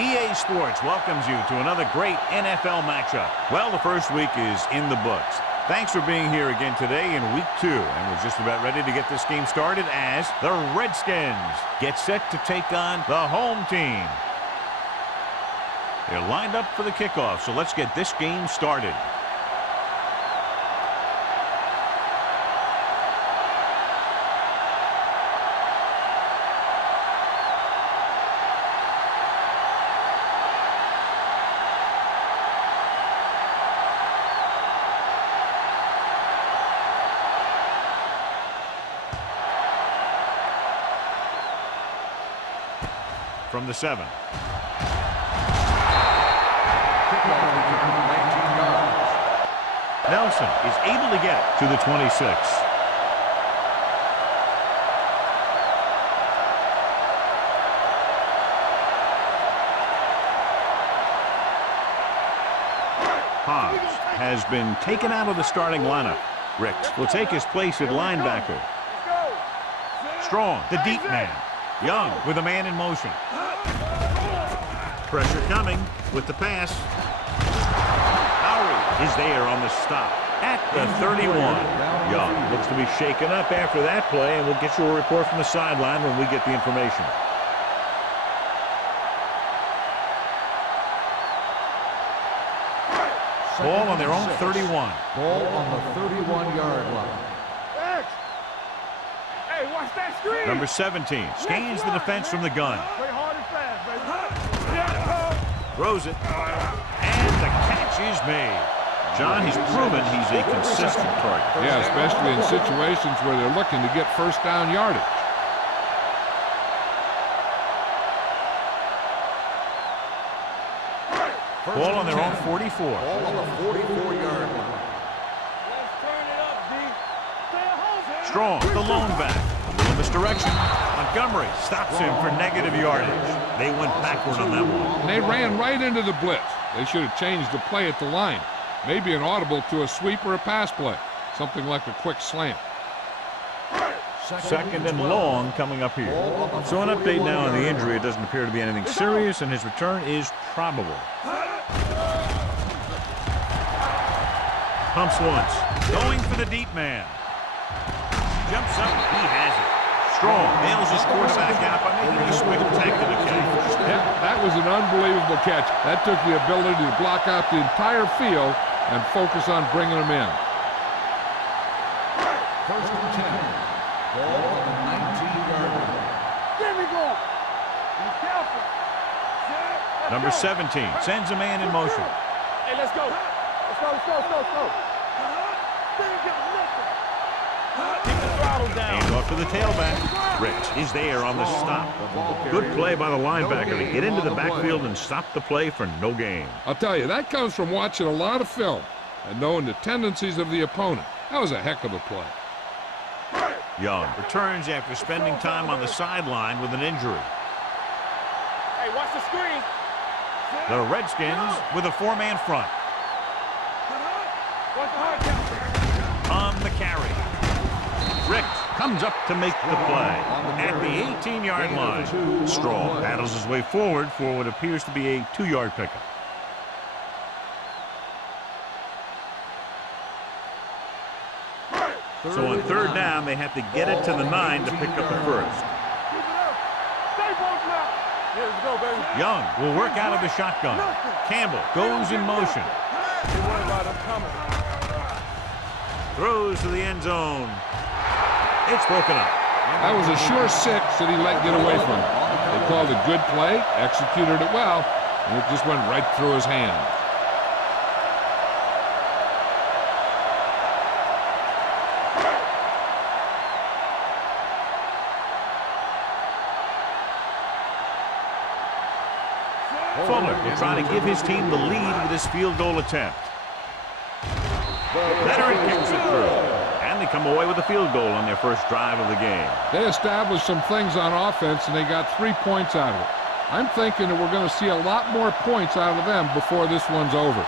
EA Sports welcomes you to another great NFL matchup. Well, the first week is in the books. Thanks for being here again today in week 2. And we're just about ready to get this game started as the Redskins get set to take on the home team. They're lined up for the kickoff, so let's get this game started. From the 7. Nelson is able to get it to the 26. Hobbs has been taken out of the starting lineup. Ricks will take his place at linebacker. Strong, the deep man. Young with a man in motion. Pressure coming with the pass. Lowry is there on the stop at the 31. Young looks to be shaken up after that play, and we'll get you a report from the sideline when we get the information. Ball on their own 31. Ball on the 31-yard line. Watch that screen. Number 17 scans the defense from the gun. Play hard and fast, baby. Throws it. And the catch is made. John, he's proven he's a consistent target. Yeah, especially in situations where they're looking to get first down yardage. Ball on their own 44. Ball on the 44-yard line. Let's turn it up, D. Stay at home, man. Strong, the lone back. A little misdirection. Montgomery stops him for negative yardage. They went backward on that one. And they ran right into the blitz. They should have changed the play at the line. Maybe an audible to a sweep or a pass play. Something like a quick slant. Second and long coming up here. So an update now on the injury. It doesn't appear to be anything serious, and his return is probable. Pumps once. Going for the deep man. Jumps up. He has it. Strong nails his quarterback out by making a spectacular catch. Yeah, that was an unbelievable catch. That took the ability to block out the entire field and focus on bringing them in. First and 10. Ball on the 19-yard line. There we go. Be careful. Number 17 sends a man in motion. Hey, let's go. Let's go, let's go, let's go, let's go. Keep the throttle down. Hands off to the tailback. Ricks is there on the stop. Good play by the linebacker to get into the backfield and stop the play for no gain. I'll tell you, that comes from watching a lot of film and knowing the tendencies of the opponent. That was a heck of a play. Young returns after spending time on the sideline with an injury. Hey, watch the screen. The Redskins with a 4-man front. Watch the hard count. On the carry. Ricks comes up to make the play at the 18-yard line. Strong battles his way forward for what appears to be a 2-yard pickup. So on third down, they have to get it to the 9 to pick up the first. Keep it up. Stay both now. Here we go, baby. Young will work out of the shotgun. Campbell goes in motion. Don't worry about it. I'm coming. Throws to the end zone. It's broken up. That was a sure 6 that he let get away from it. They called a good play, executed it well, and it just went right through his hand. Fuller will try to give his team the lead with his field goal attempt. Veteran kicks it through. And they come away with a field goal on their first drive of the game. They established some things on offense, and they got 3 points out of it. I'm thinking that we're going to see a lot more points out of them before this one's over.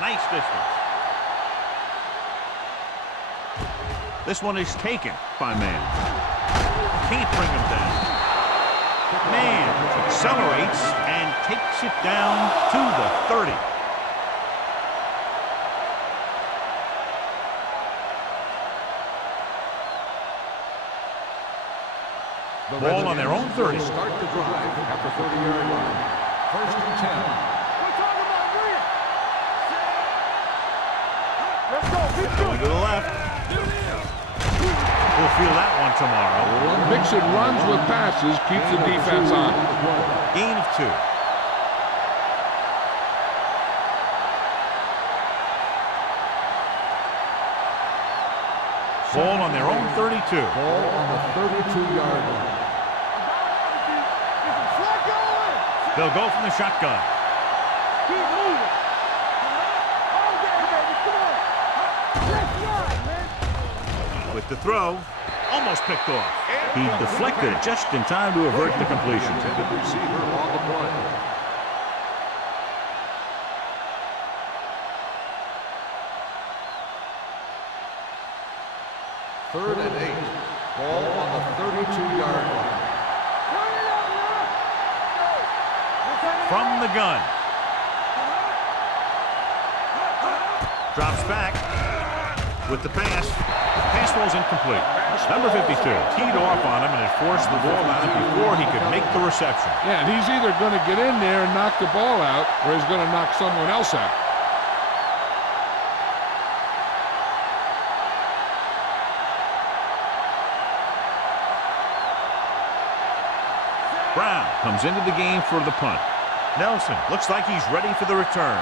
Nice distance. This one is taken by man. Can't bring him down. Man accelerates and takes it down to the 30. Ball on their own 30. Start the drive at the 30-yard line. First and 10. Let's go. Going to the left. We'll feel that one tomorrow. Mixing runs with passes keeps the defense on. Gain of 2. Ball on their own 32. Ball on the 32-yard line. They'll go from the shotgun. Keep moving. All day, baby. Come on. Let's ride, man. With the throw, almost picked off. He deflected it just in time to avert the completion. Intended receiver on the play. Third and 8. Ball on the 32-yard line. From the gun. Drops back with the pass. Pass rolls incomplete. Number 52 teed off on him and had forced the ball out before he could make the reception. Yeah, and he's either going to get in there and knock the ball out, or he's going to knock someone else out. Brown comes into the game for the punt. Nelson looks like he's ready for the return.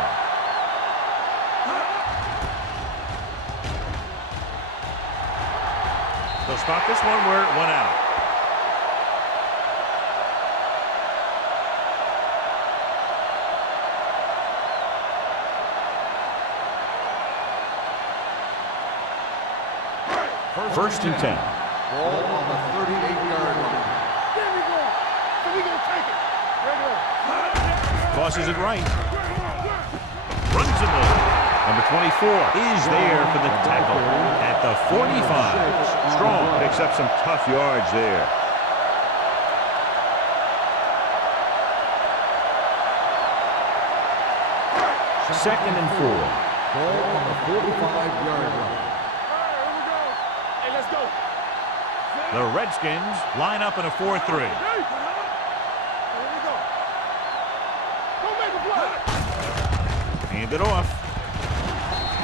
They'll spot this one where it went out. First and 10. Ball on the 38-yard line. There we go. So we gonna take it. Right. Tosses it right. Runs the ball. Number 24 is there for the tackle at the 45. Strong picks up some tough yards there. Second and 4. Ball on the 45-yard line. Here we go. Hey, let's go. The Redskins line up in a 4-3. Here we go. Don't make a play. Hand it off.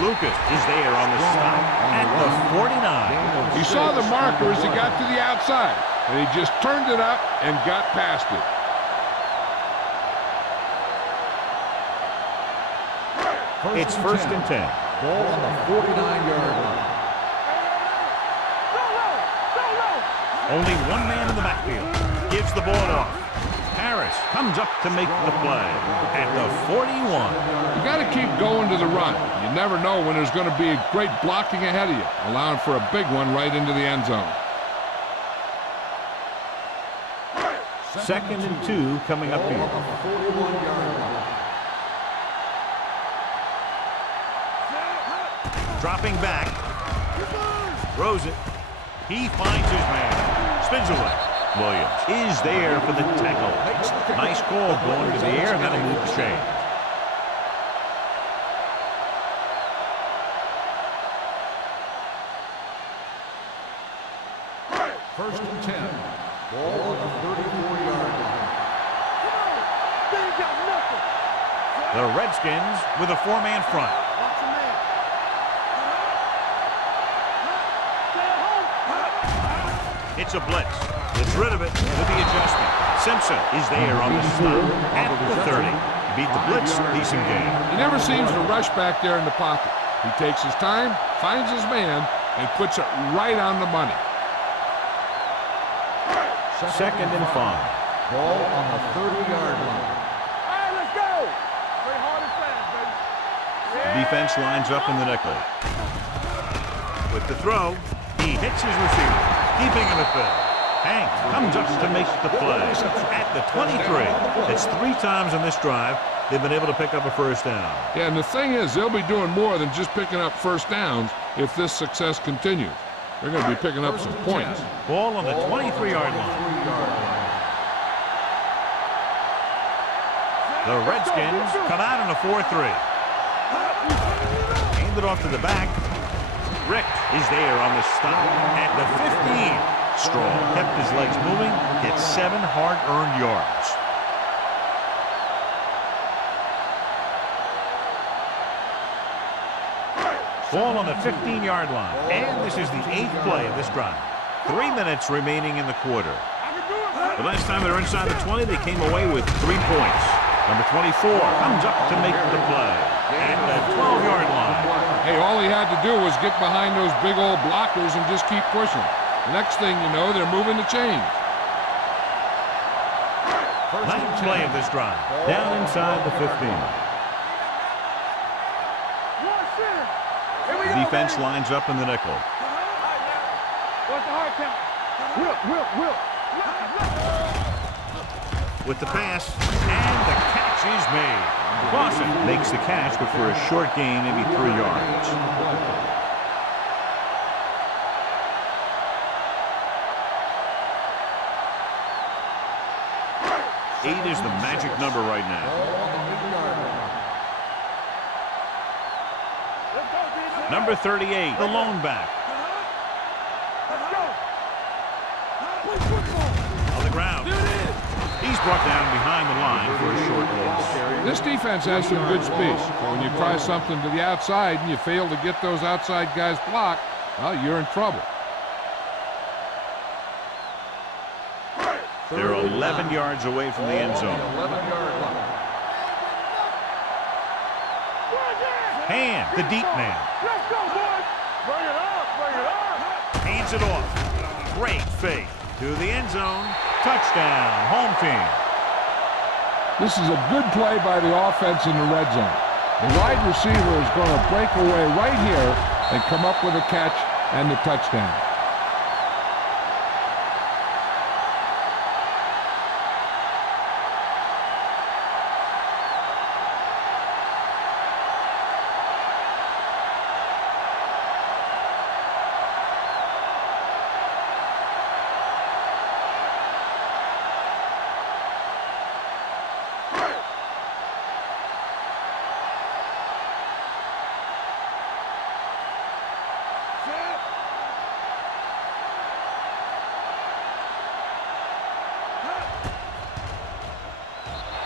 Lucas is there on the stop at the 49. He saw the marker as he got to the outside, and he just turned it up and got past it. It's first and 10. Ball on the 49-yard line. Only one man in the backfield. Gives the ball off. Harris comes up to make the play at the 41. You got to keep going to the run. You never know when there's going to be a great blocking ahead of you, allowing for a big one right into the end zone. Second and 2 coming up here. 41-yard line. Dropping back. Throws it. He finds his man. Spins away. Williams is there for the tackle. Nice call going to the air, and that'll move the chain. First and 10. Ball on the 34-yard line. They ain't got nothing. The Redskins with a 4-man front. Watch your man. Stay home. It's a blitz. Gets rid of it with the adjustment. Simpson is there on the stop at the 30. Beat the blitz, decent game. He never seems to rush back there in the pocket. He takes his time, finds his man, and puts it right on the money. Second and 5. Ball on the 30-yard line. All right, let's go. Play hard and fast, baby. Defense lines up in the nickel. With the throw, he hits his receiver, keeping him at bay. Hank comes up to make the play at the 23. That's 3 times on this drive they've been able to pick up a first down. Yeah, and the thing is, they'll be doing more than just picking up first downs if this success continues. They're going to be picking up some points. Ball on the 23-yard line. The Redskins come out in a 4-3. Hand it off to the back. Rick is there on the stop at the 15. Strong kept his legs moving, gets 7 hard-earned yards. Ball on the 15-yard line. And this is the 8th play of this drive. 3 minutes remaining in the quarter. The last time they were inside the 20, they came away with 3 points. Number 24 comes up to make the play at the 12-yard line. Hey, all he had to do was get behind those big old blockers and just keep pushing. The next thing you know, they're moving the chains. 9th play of this drive. Down inside the 15. The defense lines up in the nickel. What's the hard count? Will. With the pass, and the catch is made. Clausen makes the catch, but for a short gain, maybe 3 yards. Eight is the magic number right now. Number 38, the lone back. On the ground. He's brought down behind the line for a short loss. This defense has some good speed. But when you try something to the outside and you fail to get those outside guys blocked, well, you're in trouble. They're 11 yards away from the end zone. Hand, the deep man. Let's go, boys. Bring it up. Hands it off. Great fake to the end zone. Touchdown, home team. This is a good play by the offense in the red zone. The wide receiver is going to break away right here and come up with a catch and the touchdown.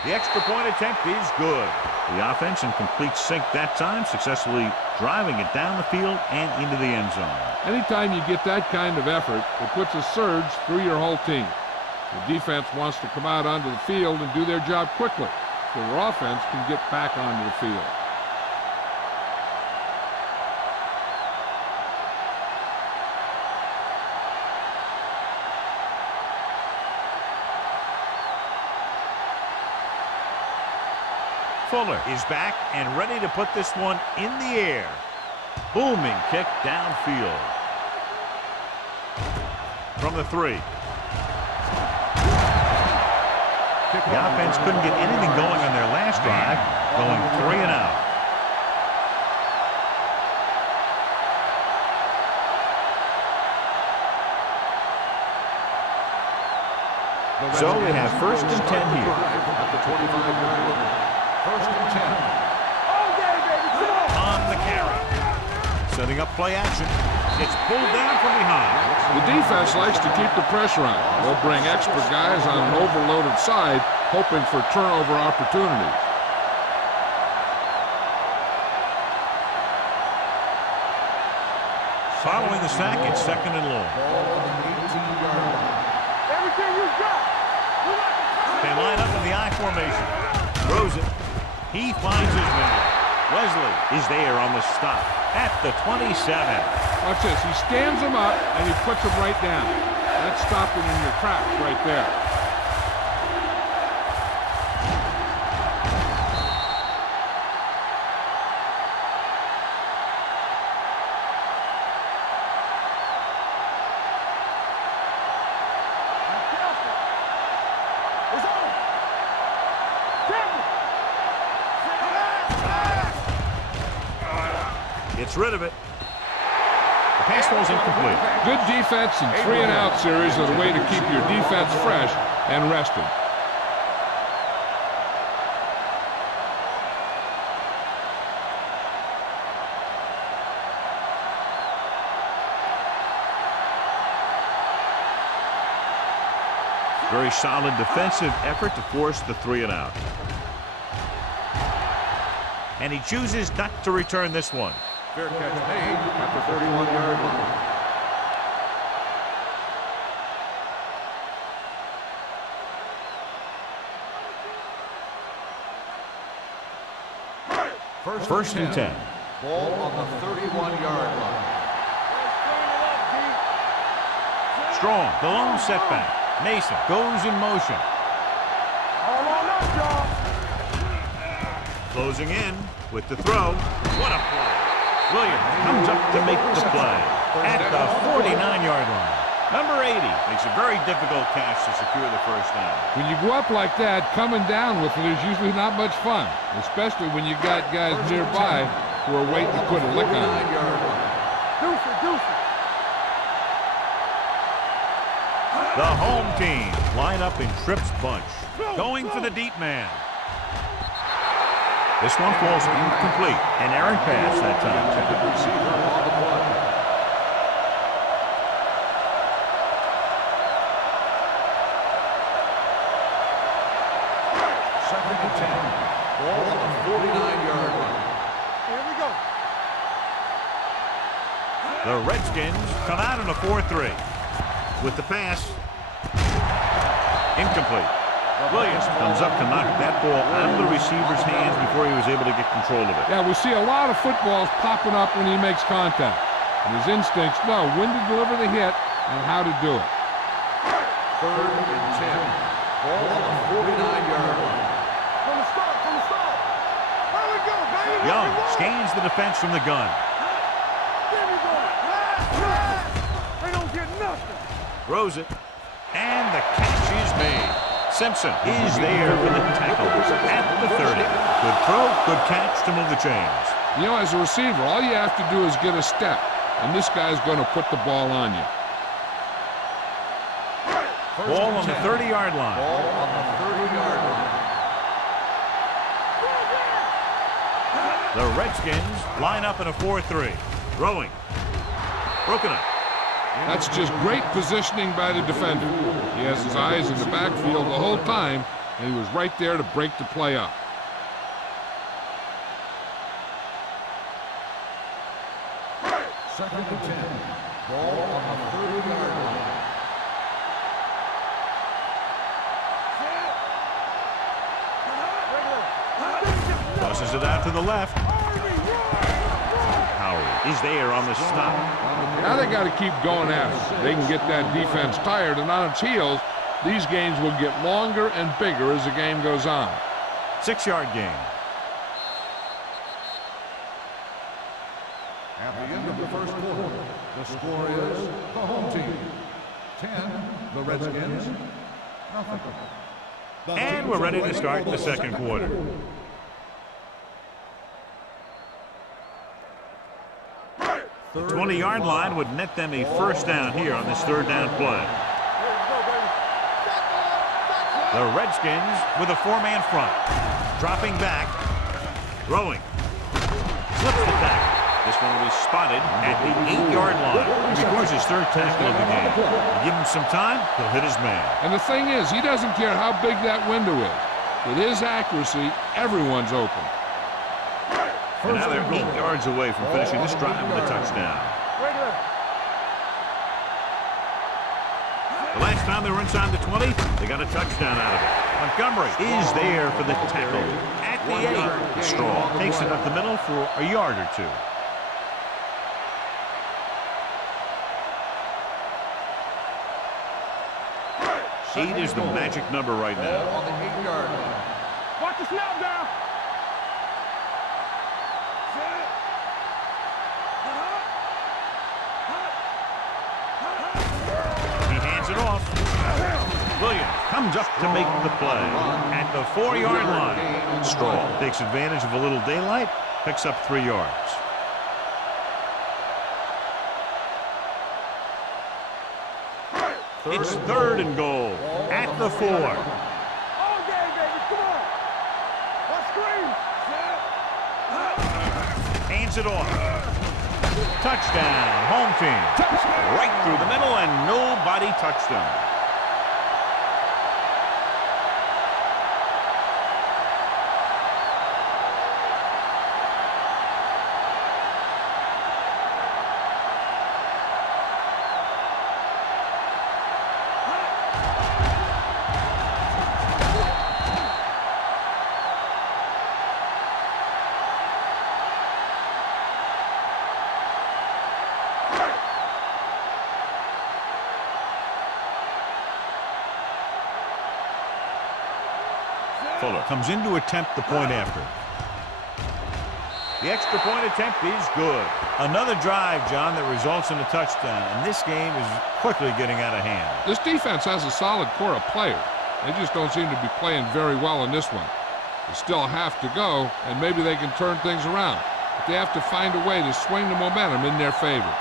The extra point attempt is good. The offense in complete sync that time, successfully driving it down the field and into the end zone. Anytime you get that kind of effort, it puts a surge through your whole team. The defense wants to come out onto the field and do their job quickly so their offense can get back onto the field. Fuller is back and ready to put this one in the air. Booming kick downfield. From the 3. The offense couldn't get anything going on their last drive, going 3 and out. So we have 1st and 10 here. At the 25-yard line. 1st and 10. On the carry. Setting up play action. It's pulled down from behind. The defense likes to keep the pressure on. They'll bring extra guys on an overloaded side, hoping for turnover opportunities. Following the sack, it's 2nd and long. Ball on the 18-yard line. Everything you got. They line up in the I formation. Throws it. He finds his man. Wesley is there on the stop at the 27. Watch this. He stands him up and he puts him right down. That's stopping in your tracks right there. Gets rid of it. The pass ball's incomplete. Good defense and 3-and-out series are the way to keep your defense fresh and rested. Very solid defensive effort to force the 3-and-out. And he chooses not to return this one. Fair catch made at the 31-yard line. First and 10. Ball on the 31-yard line. Strong, the lone setback. Mason goes in motion. Closing in with the throw. What a play. Williams comes up to make the play at the 49-yard line. Number 80 makes a very difficult catch to secure the first down. When you go up like that, coming down with it is usually not much fun, especially when you got guys nearby who are waiting to put a lick on it. The home team line up in Tripp's bunch, going for the deep man. This one falls incomplete. An errant pass that time. Second and 10. Ball on the 49-yard line. Here we go. The Redskins come out in a 4-3. With the pass. Incomplete. Williams comes up to knock that ball out of the receiver's hands before he was able to get control of it. Yeah, we see a lot of footballs popping up when he makes contact. And his instincts know when to deliver the hit and how to do it. Third and 10. Ball on the 49-yard line. From the start. Here we go, baby. Young scans the defense from the gun. There we go. They don't get nothing. Throws it. And the catch is made. Simpson is there for the tackle at the 30. Good throw, good catch to move the chains. You know, as a receiver, all you have to do is get a step, and this guy's going to put the ball on you. Ball on the 30-yard line. Ball on the 30-yard line. The Redskins line up in a 4-3. Throwing. Broken up. That's just great positioning by the defender. He has his eyes in the backfield the whole time, and he was right there to break the play up. Second and 10. Ball on the 30-yard line. Tosses it out to the left. Howard is there on the stop. Now they got to keep going at it. They can get that defense tired and on its heels. These games will get longer and bigger as the game goes on. 6-yard gain. At the end of the first quarter, the score is the home team 10, the Redskins, nothing. And we're ready to start the second quarter. The 20-yard line would net them a first down here on this third down play. The Redskins with a 4-man front. Dropping back. Throwing. Slips the tackle. This one will be spotted at the 8-yard line. He records his third tackle of the game. You give him some time, he'll hit his man. And the thing is, he doesn't care how big that window is. With his accuracy, everyone's open. And now they're 8 yards away from finishing this drive with a touchdown. The last time they were inside the 20, they got a touchdown out of it. Montgomery is there for the tackle at the 8. Strong takes it up the middle for a yard or two. Eight is the magic number right now. On the 8-yard line. Watch the snap down. He hands it off. Williams comes up to make the play at the 4-yard line. Strong takes advantage of a little daylight, picks up 3 yards. It's 3rd and goal at the 4. All game, baby. Come on. Let's scream. Hands it off. Touchdown, home team. Right through the middle, and nobody touched him. Fuller comes in to attempt the point after. The extra point attempt is good. Another drive, John, that results in a touchdown, and this game is quickly getting out of hand. This defense has a solid core of players. They just don't seem to be playing very well in this one. They still have to go, and maybe they can turn things around. But they have to find a way to swing the momentum in their favor.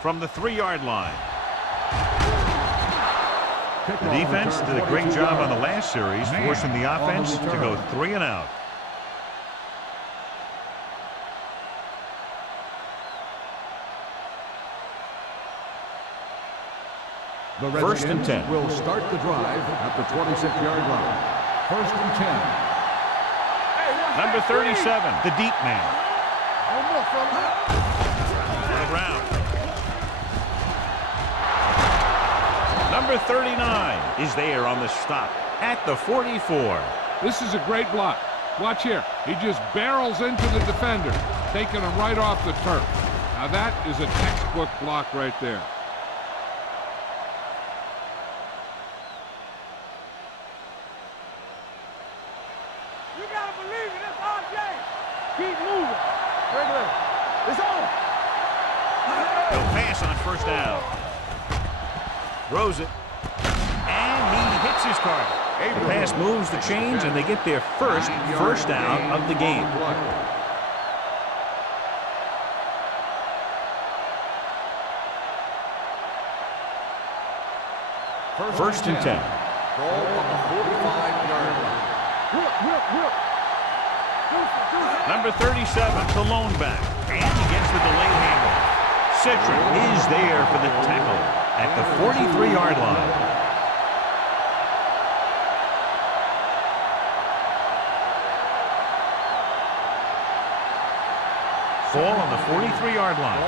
From the 3-yard line. The defense did a great job on the last series, forcing the offense to go 3 and out. The 1st and 10. will start the drive at the 26-yard line. 1st and 10. Number 37, the deep man. No more, fella. To the ground. Number 39 is there on the stop at the 44. This is a great block. Watch here. He just barrels into the defender, taking him right off the turf. Now that is a textbook block right there. You gotta believe it. That's RJ. Keep moving. Regular. It's on. No pass on 1st down. Throws it. And he hits his target. The pass moves the chains, and they get their first down of the game. First and 10. Ball on the 45-yard line. Number 37, the lone back. And he gets the delayed handoff. Cedric is there for the tackle at the 43-yard line. Ball on the 43-yard line.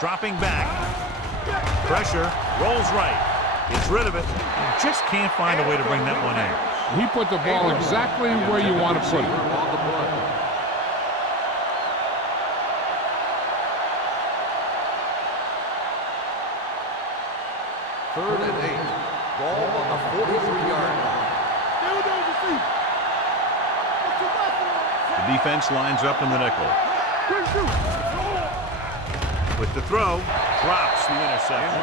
Dropping back. Pressure. Rolls right. Gets rid of it. Just can't find a way to bring that one in. He put the ball exactly where you want to put it. Third and 8. Ball on the 43-yard line. The defense lines up in the nickel. With the throw, drops the interception.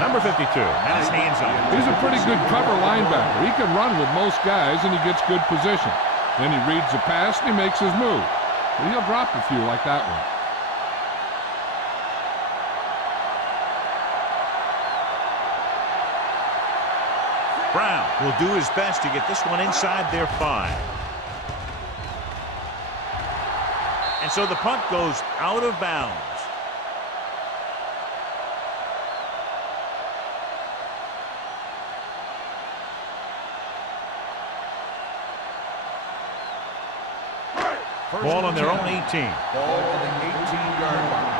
Number 52 has his hands up. He's a pretty good cover linebacker. He can run with most guys, and he gets good position. Then he reads the pass, and he makes his move. But he'll drop a few like that one. Brown will do his best to get this one inside their 5. And so the punt goes out of bounds. Ball on their own 18. Ball on the 18-yard line.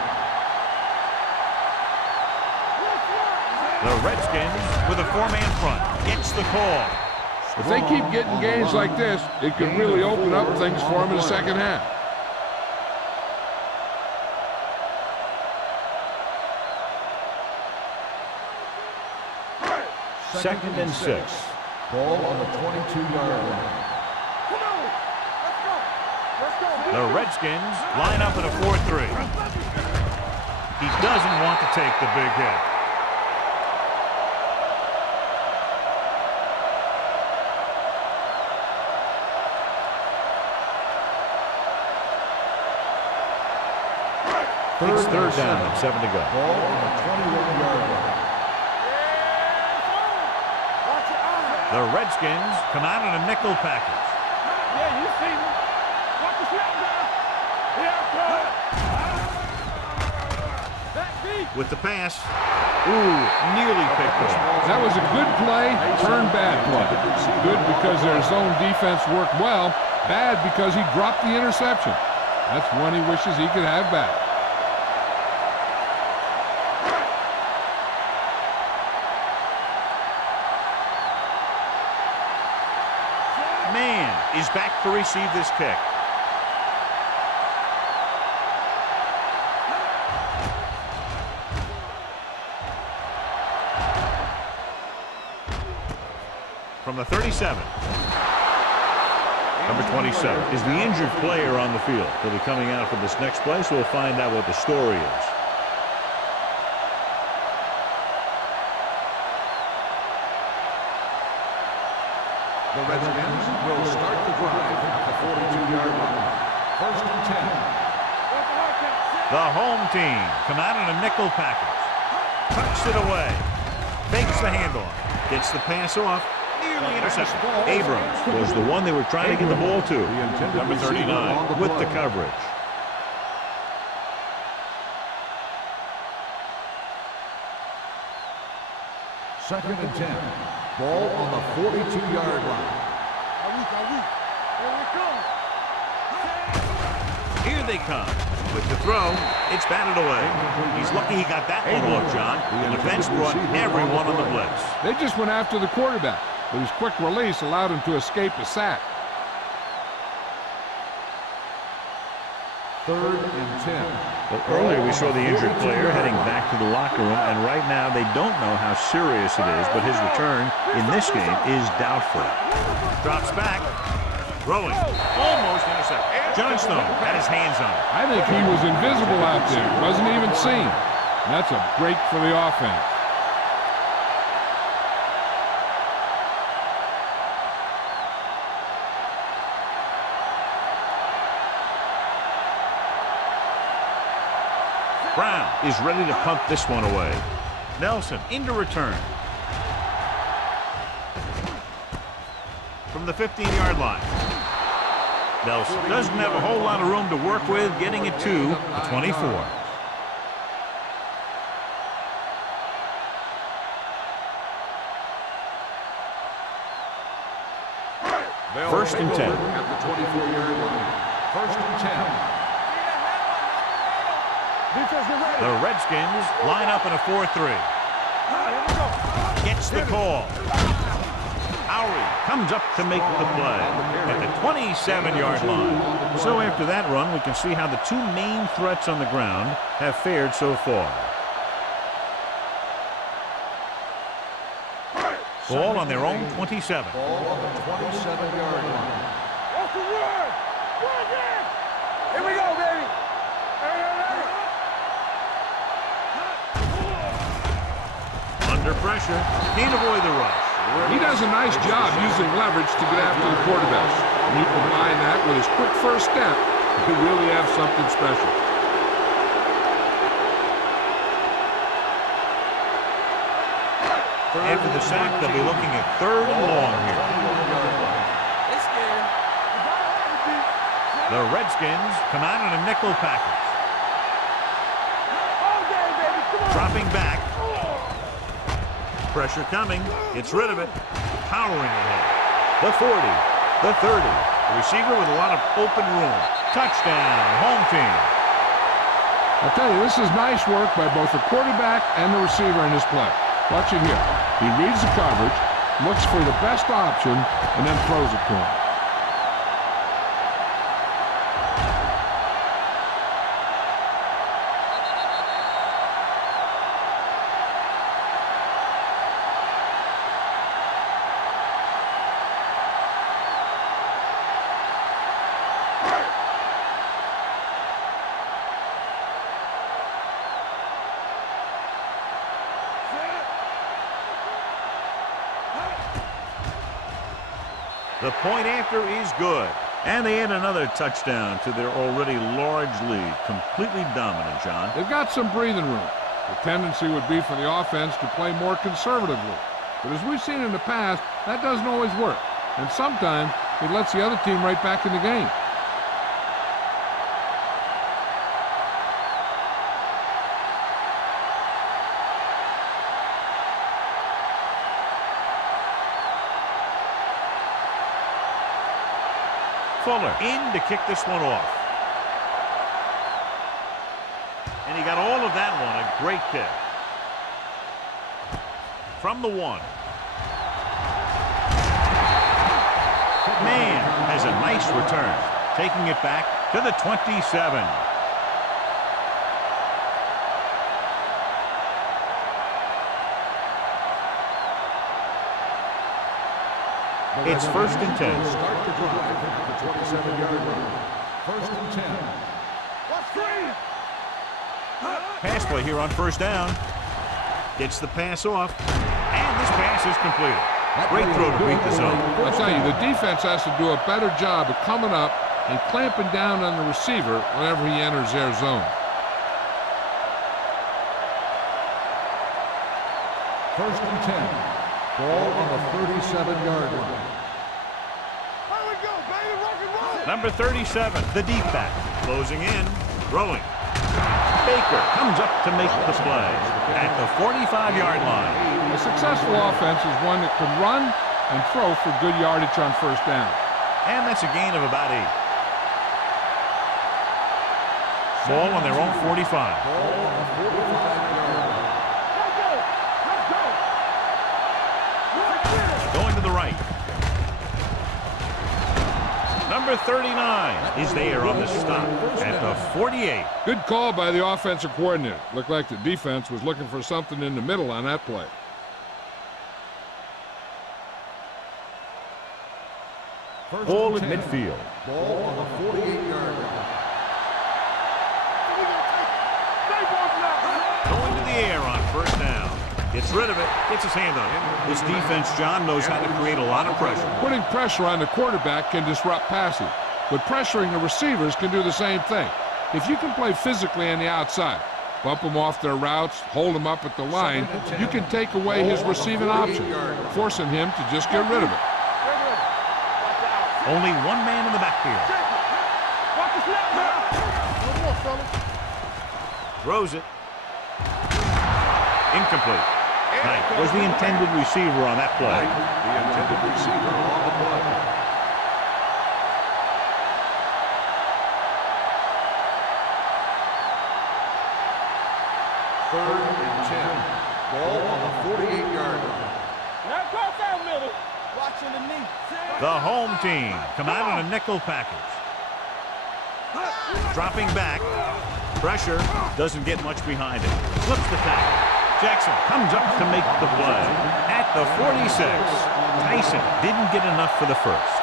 The Redskins with a 4-man front gets the call. If they keep getting gains like this, it could really open up things for them in the second half. Second and 6. Ball on the 22-yard line. The Redskins line up in a 4-3. He doesn't want to take the big hit. It's third down and 7 to go. Ball on the 21-yard line. The Redskins come out in a nickel package. Yeah, you see me. Watch the snap now. Here comes. Back deep. With the pass. Ooh, nearly picked off. That was a good play, turned bad play. Good because their zone defense worked well. Bad because he dropped the interception. That's one he wishes he could have back. Man is back to receive this kick. From the 37. Number 27 is the injured player on the field. He'll be coming out for this next play, so we'll find out what the story is. The Redskins will start the drive at the 42-yard line. First and 10. The home team come out in a nickel package. Tucks it away. Fakes the handoff. Gets the pass off. Nearly intercepted. Abrams was the one they were trying to get the ball to. Number 39 with the coverage. Second and 10. Ball on the 42-yard line. Here they come. With the throw, it's batted away. He's lucky he got that one off, John. The defense brought everyone on the blitz. They just went after the quarterback, but his quick release allowed him to escape a sack. Third and 10. Well, earlier we saw the injured player heading back to the locker room, and right now they don't know how serious it is, but his return in this game is doubtful. Drops back. Throwing. Almost intercepted. Johnstone had his hands on it. I think he was invisible out there. Wasn't even seen. That's a break for the offense. Brown is ready to punt this one away. Nelson into return. From the 15-yard line. Nelson doesn't have a whole lot of room to work with, getting it to the 24. First and 10. At the 24-yard line. First and 10. The Redskins line up in a 4-3. Gets the call. Howery comes up to make the play at the 27-yard line. So after that run, we can see how the two main threats on the ground have fared so far. Ball on their own 27. Ball on the 27-yard line. What's the word? Here we go, baby. Under pressure, can't avoid the rush. He does a nice job using leverage to get after the quarterback. And you combine that with his quick first step, you really have something special. After the sack, they'll be looking at third and long here. The Redskins come out in a nickel package. Dropping back. Pressure coming. Gets rid of it. Powering ahead. The 40. The 30. The receiver with a lot of open room. Touchdown. Home team. I'll tell you, this is nice work by both the quarterback and the receiver in this play. Watch it here. He reads the coverage, looks for the best option, and then throws it to him. The point after is good. And they add another touchdown to their already large lead. Completely dominant, John. They've got some breathing room. The tendency would be for the offense to play more conservatively. But as we've seen in the past, that doesn't always work. And sometimes it lets the other team right back in the game. Fuller in to kick this one off. And he got all of that one. A great kick. From the 1. Man has a nice return. Taking it back to the 27. It's 1st and 10. Start the drive at the 27-yard line. 1st and 10. Pass play here on 1st down. Gets the pass off. And this pass is completed. Great throw to beat the zone. I tell you, the defense has to do a better job of coming up and clamping down on the receiver whenever he enters their zone. 1st and 10. Ball on the 37-yard line. Here we go, baby, rock and roll. Number 37, the deep back. Closing in, throwing. Baker comes up to make the play at the 45-yard line. A successful offense is one that can run and throw for good yardage on 1st down. And that's a gain of about 8. Ball on their own 45. Ball on the 45-yard line. Going to the right. Number 39 is there on the stop at the 48. Good call by the offensive coordinator. Looked like the defense was looking for something in the middle on that play. Ball at midfield. Ball on the 48-yard line. Going to the air on 1st down. Gets rid of it. Gets his hand on it. This defense, John, knows how to create a lot of pressure. Putting pressure on the quarterback can disrupt passing, but pressuring the receivers can do the same thing. If you can play physically on the outside, bump them off their routes, hold them up at the line, you can take away his receiving option, forcing him to just get rid of it. Only one man in the backfield. Watch the snap now. One more, fellas. Throws it. Incomplete. Knight was the intended receiver on that play. The intended receiver on the play. Third and 10. Ball on the 48-yard line. Now cross that middle. Watch underneath. The home team come out in a nickel package. Dropping back. Pressure doesn't get much behind it. Flips the tackle. Jackson comes up to make the play at the 46. Tyson didn't get enough for the first.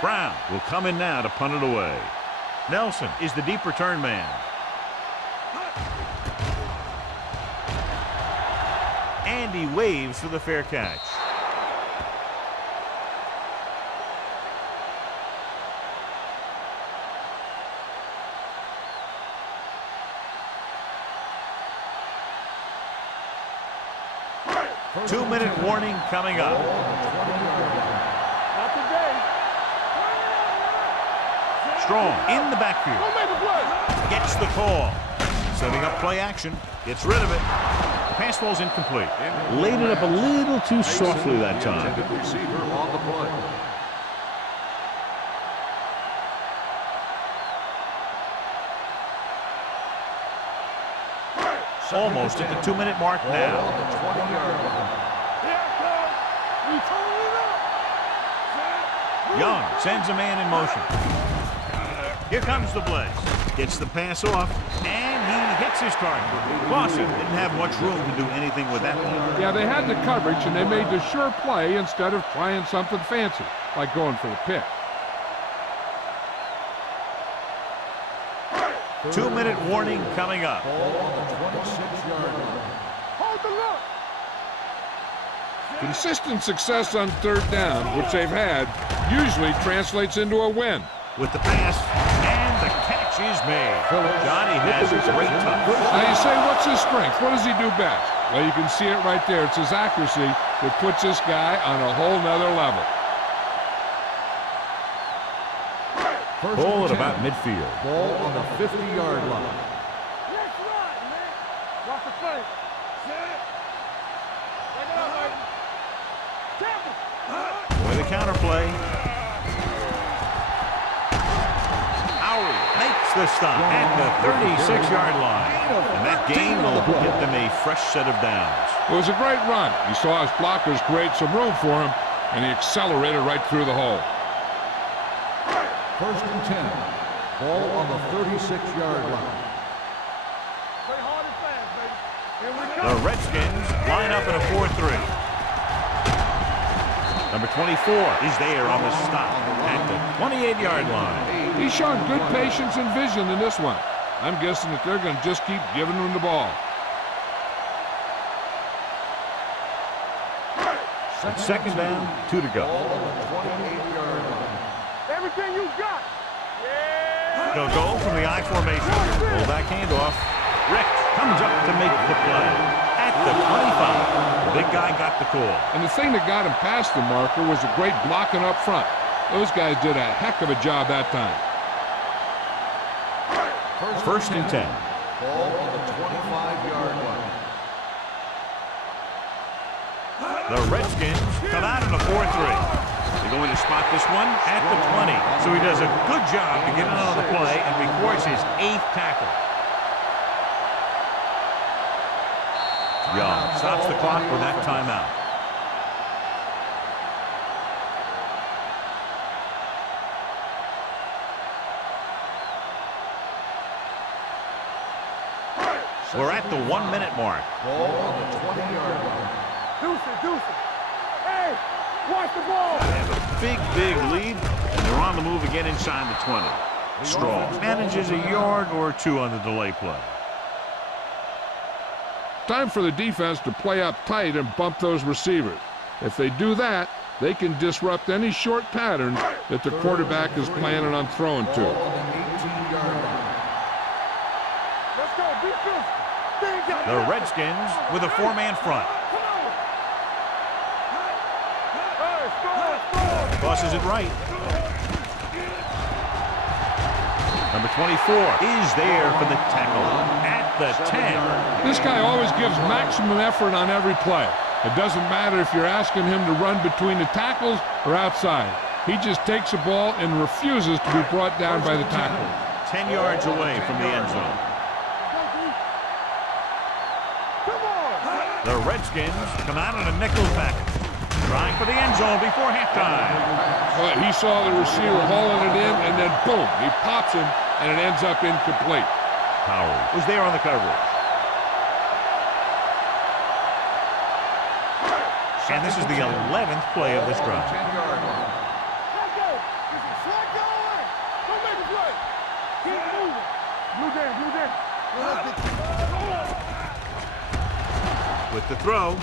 Brown will come in now to punt it away. Nelson is the deep return man. And he waves for the fair catch. Two-minute warning coming up. Not today. Strong in the backfield. Don't make a play. Gets the call. Setting up play action. Gets rid of it. The pass ball's incomplete. Laid it up a little too softly that time. The intended receiver on the play. Almost at the 2-minute mark Ball now. on the 20-yard line. Here it comes. We turn it up. Young sends a man in motion. Here comes the blitz. Gets the pass off, and he hits his target. Clausen didn't have much room to do anything with that one. Yeah, they had the coverage, and they made the sure play instead of trying something fancy, like going for the pick. 2-minute warning coming up. Ball on the 26-yard line. Hold the look. Consistent success on third down, which they've had, usually translates into a win. With the pass, and the catch is made. Johnny has a great touch. Now you say, what's his strength? What does he do best? Well, you can see it right there. It's his accuracy that puts this guy on a whole nother level. Ball at about midfield. Ball on the 50-yard line. Let's run, man. Watch the play. Set it. Take it up, baby. Temple. With a counter play. Howard makes the stop at the 36-yard line. And that gain will get them a fresh set of downs. It was a great run. He saw his blockers create some room for him, and he accelerated right through the hole. First and 10. Ball on the 36-yard line. Play hard and fast, baby. Here we go. The Redskins line up in a 4-3. Number 24 is there on the stop at the 28-yard line. He's shown good patience and vision in this one. I'm guessing that they're going to just keep giving him the ball. Second down, 2 to go. Ball on the 28-yard line. Everything you got. Yeah. They'll go from the I formation. Pull back handoff. Rick comes up to make the play at the 25. The big guy got the call. And the thing that got him past the marker was a great blocking up front. Those guys did a heck of a job that time. First and 10. Ball on the 25-yard line. The Redskins come out in a 4-3. They're going to spot this one at the 20. So he does a good job to get it on the play and records his 8th tackle. Young stops the clock with that timeout. We're at the 1-minute mark. Ball on the 20-yard line. Deuce it. Hey, watch the ball. They have a big lead, and they're on the move again inside the 20. Strong manages a yard or 2 on the delay play. Time for the defense to play up tight and bump those receivers. If they do that, they can disrupt any short pattern that the quarterback is planning on throwing to. Ball on the 18-yard line. Let's go. Be fierce. The Redskins with a 4-man front. Hey, score. Tosses it right. Number 24 is there for the tackle at the 10. This guy always gives maximum effort on every play. It doesn't matter if you're asking him to run between the tackles or outside. He just takes the ball and refuses to be brought down by the tackle. 10 yards away from the end zone. The Redskins come out in a nickel package, trying for the end zone before halftime. Well, he saw the receiver hauling it in, and then boom, he pops him, and it ends up incomplete. Howard was there on the coverage. And this is the 11th play of this drive. 10-yard line. Let go. Let go. Don't make a play. Keep moving. Blue down. With the throw,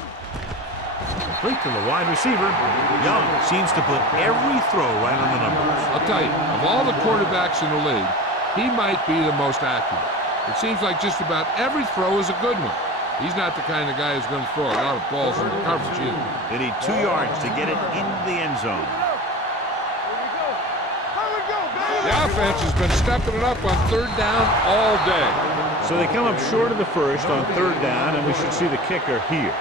complete to the wide receiver. Young seems to put every throw right on the numbers. I'll tell you, of all the quarterbacks in the league, he might be the most accurate. It seems like just about every throw is a good one. He's not the kind of guy who's going to throw a lot of balls into coverage either. They need 2 yards to get it into the end zone. The offense has been stepping it up on third down all day. So they come up short of the first on third down, and we should see the kicker here.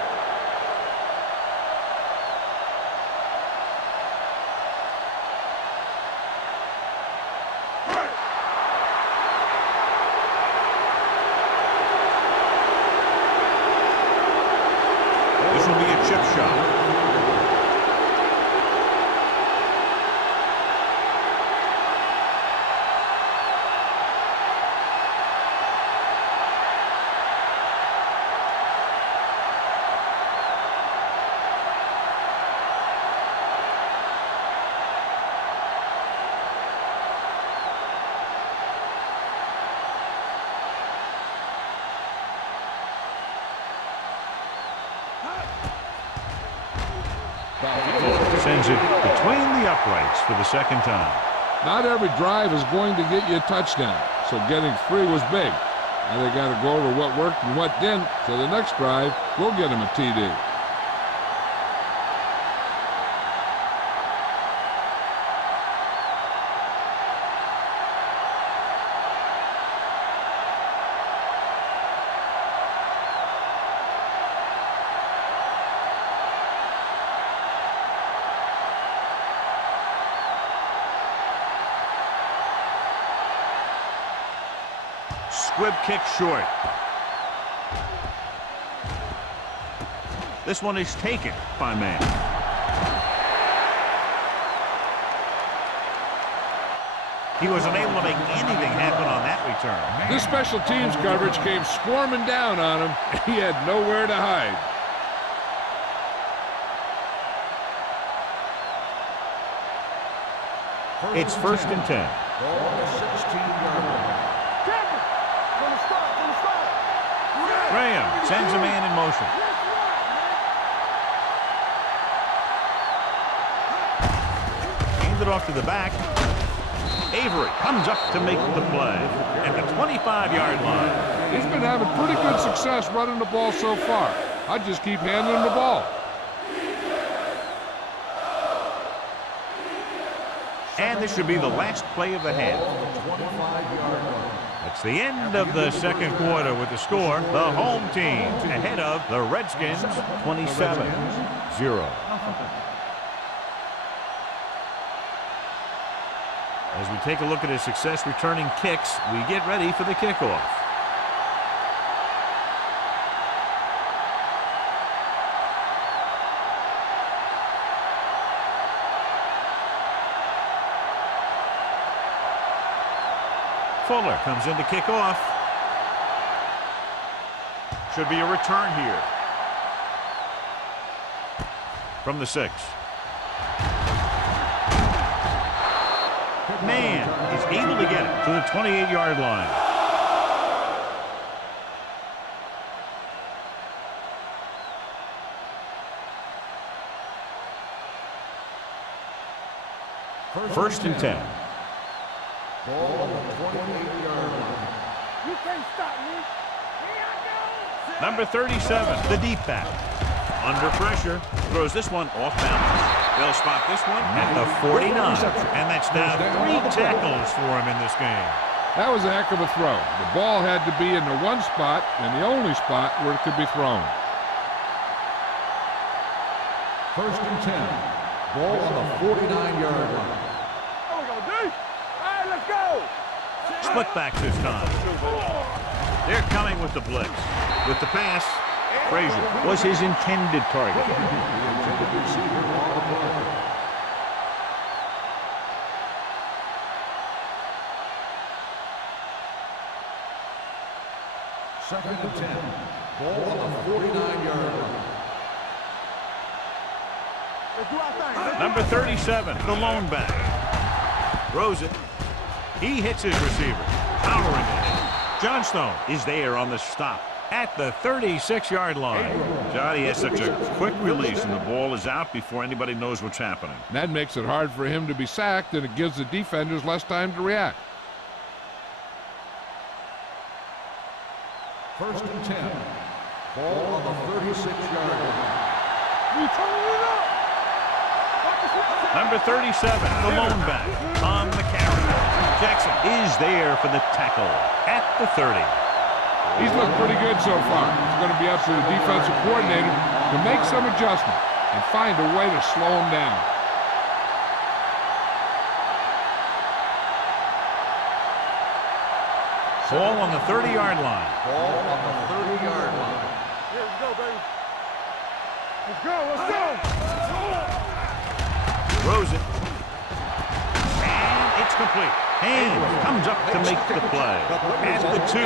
This will be a chip shot. Sends it between the uprights for the second time. Not every drive is going to get you a touchdown, so getting 3 was big. Now they got to go over what worked and what didn't, so the next drive will get them a TD. Squib kick short. This one is taken by man. He was unable to make anything happen on that return. This special teams coverage came swarming down on him. He had nowhere to hide. It's 1st and 10. Graham sends a man in motion. Hand it off to the back. Avery comes up to make the play at the 25-yard line. He's been having pretty good success running the ball so far. I just keep handing him the ball. And this should be the last play of the half. It's the end of the second quarter with the score. The home team ahead of the Redskins 27-0. As we take a look at his success returning kicks, we get ready for the kickoff. Fuller comes in to kick off. Should be a return here. From the 6. Man is able to get it to the 28-yard line. First and 10. Ball on the 28-yard line. You can't stop me. Here I go. Number 37, the deep back. Under pressure, throws this one off balance. They'll spot this one at the 49. And that's now 3 tackles for him in this game. That was a heck of a throw. The ball had to be in the one spot and the only spot where it could be thrown. First and 10. Ball on the 49-yard line. There we go, D. All right, let's go. Split back this time. They're coming with the blitz. With the pass, Frazier was his intended target. Second and 10. Ball on the 49-yard line. Let's do our thing. Number 37, the lone back. Throws it. He hits his receiver. Powering it. Johnstone is there on the stop at the 36-yard line. Johnny has such a quick release, and the ball is out before anybody knows what's happening. That makes it hard for him to be sacked, and it gives the defenders less time to react. First and 10. Ball on the 36-yard line. We turning it up. Number 37, the lone back on the carry. Jackson is there for the tackle at the 30. He's looked pretty good so far. It's going to be up to the defensive coordinator to make some adjustment and find a way to slow him down. Ball on the 30-yard line. Ball on the 30-yard line. Here we go, baby. Let's go, let's go. Throws it. And it's complete. Haynes comes up to make the play. At the 2,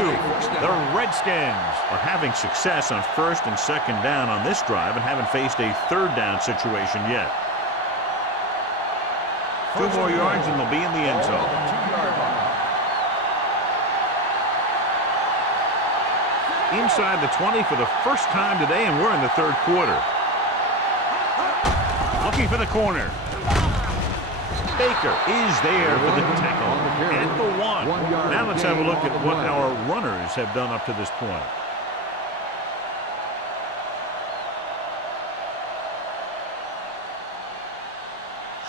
the Redskins are having success on first and second down on this drive and haven't faced a third down situation yet. 2 more yards and they'll be in the end zone. Inside the 20 for the first time today, and we're in the third quarter. looking for the corner. Baker is there for the tackle at the 1. Now let's have a look at what our runners have done up to this point.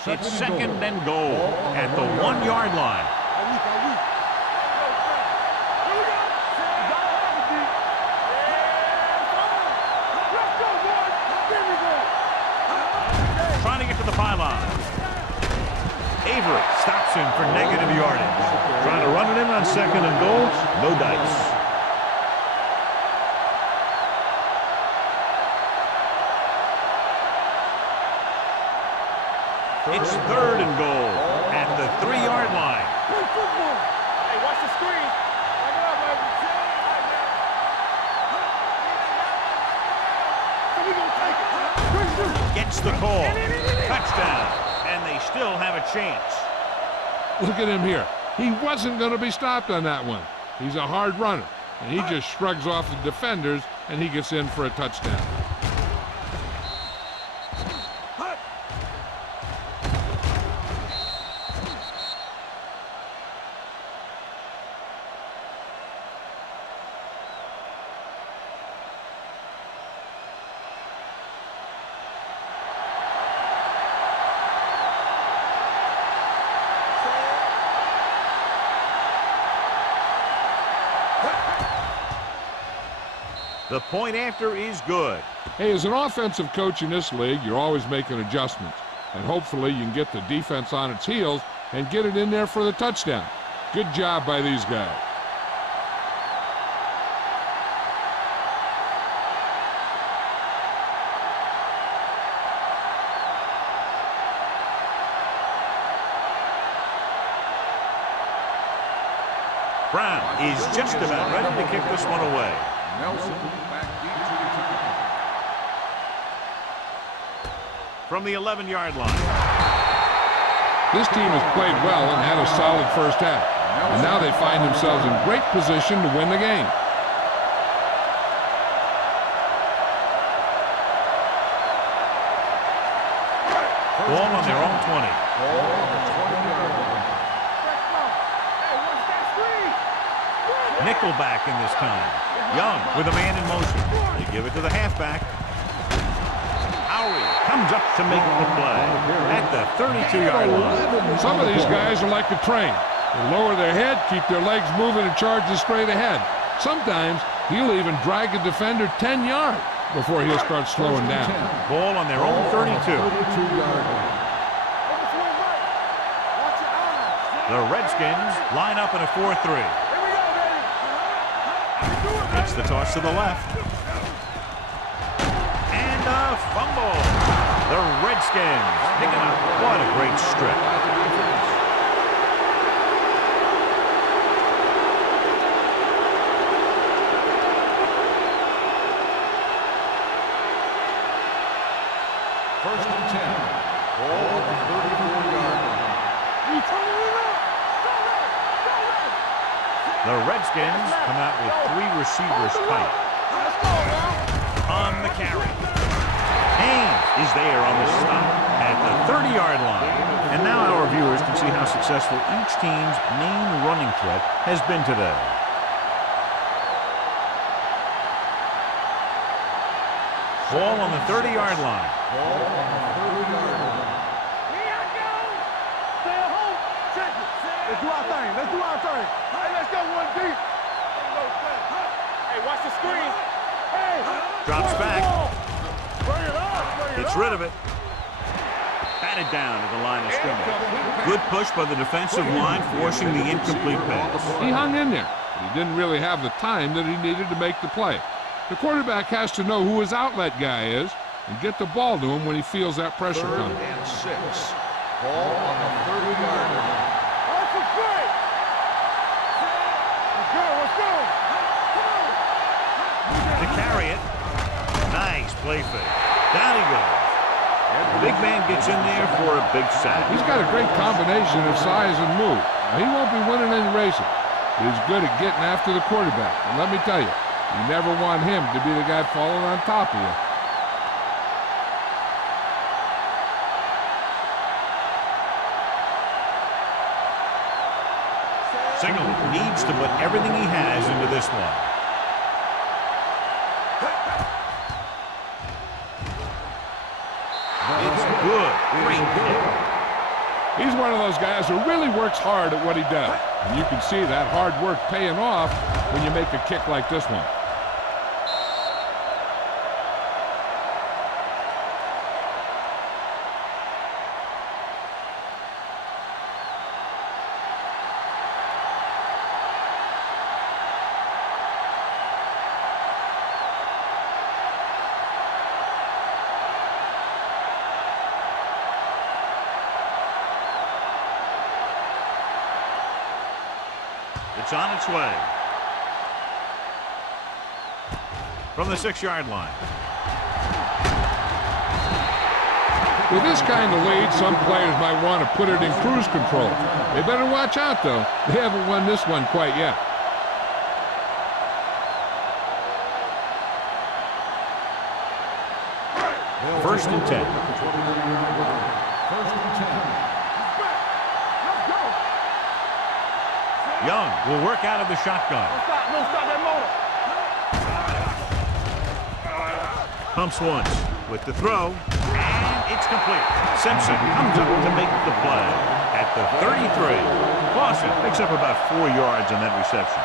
It's second and goal at the 1-yard line. Trying to get to the pylon. Avery stops him for negative yardage. Trying to run it in on second and goal. No dice. It's third and goal at the 3-yard line. Hey, watch the screen. Gets the call. Touchdown. And they still have a chance. Look at him here. He wasn't going to be stopped on that one. He's a hard runner, and he just shrugs off the defenders, and he gets in for a touchdown. The point after is good. Hey, as an offensive coach in this league, you're always making adjustments. And hopefully you can get the defense on its heels and get it in there for the touchdown. Good job by these guys. Brown is just about ready to kick this one away. Nelson back deep to return. From the 11-yard line. This team has played well and had a solid first half. And now they find themselves in great position to win the game. Ball on their own 20. Ball on the 20-yard line. Nickelback in this time. Young with a man in motion. They give it to the halfback. Howie comes up to make the play at the 32-yard line. Some of these guys are like a train. They lower their head, keep their legs moving, and charge straight ahead. Sometimes he'll even drag a defender 10 yards before he'll start slowing down. Ball on their own 32. The Redskins line up in a 4-3. It's the toss to the left. And a fumble. The Redskins picking up. What a great strip. First and 10. Ball at the 34-yard line. The Redskins come out with 3 receivers tight. On the carry. Haynes is there on the stop at the 30-yard line. And now our viewers can see how successful each team's main running threat has been today. Ball on the 30-yard line. Ball on the 30-yard line. Let's do our thing. Let's do our thing. Hey, let's go one deep. Hey, watch the screen. Hey. Drops back. Bring it up. Gets rid of it. Batted down at the line of scrimmage. Good push by the defensive line, forcing the incomplete pass. He hung in there, but he didn't really have the time that he needed to make the play. The quarterback has to know who his outlet guy is and get the ball to him when he feels that pressure coming. 3rd and 6. Ball on the 30-yard line. To carry it. Nice play fake. Down he goes. The big man gets in there for a big sack. He's got a great combination of size and move. Now, he won't be winning any races, but he's good at getting after the quarterback. And let me tell you, you never want him to be the guy falling on top of you. needs to put everything he has into this one. It's good. Great kick. He's one of those guys who really works hard at what he does. And you can see that hard work paying off when you make a kick like this one. It's on its way. From the 6-yard line. With this kind of lead, some players might want to put it in cruise control. They better watch out, though. They haven't won this one quite yet. First and 10. Young will work out of the shotgun. Don't stop that motor. Pumps once with the throw, and it's complete. Simpson comes up to make the play at the 33. Lawson picks up about 4 yards on that reception.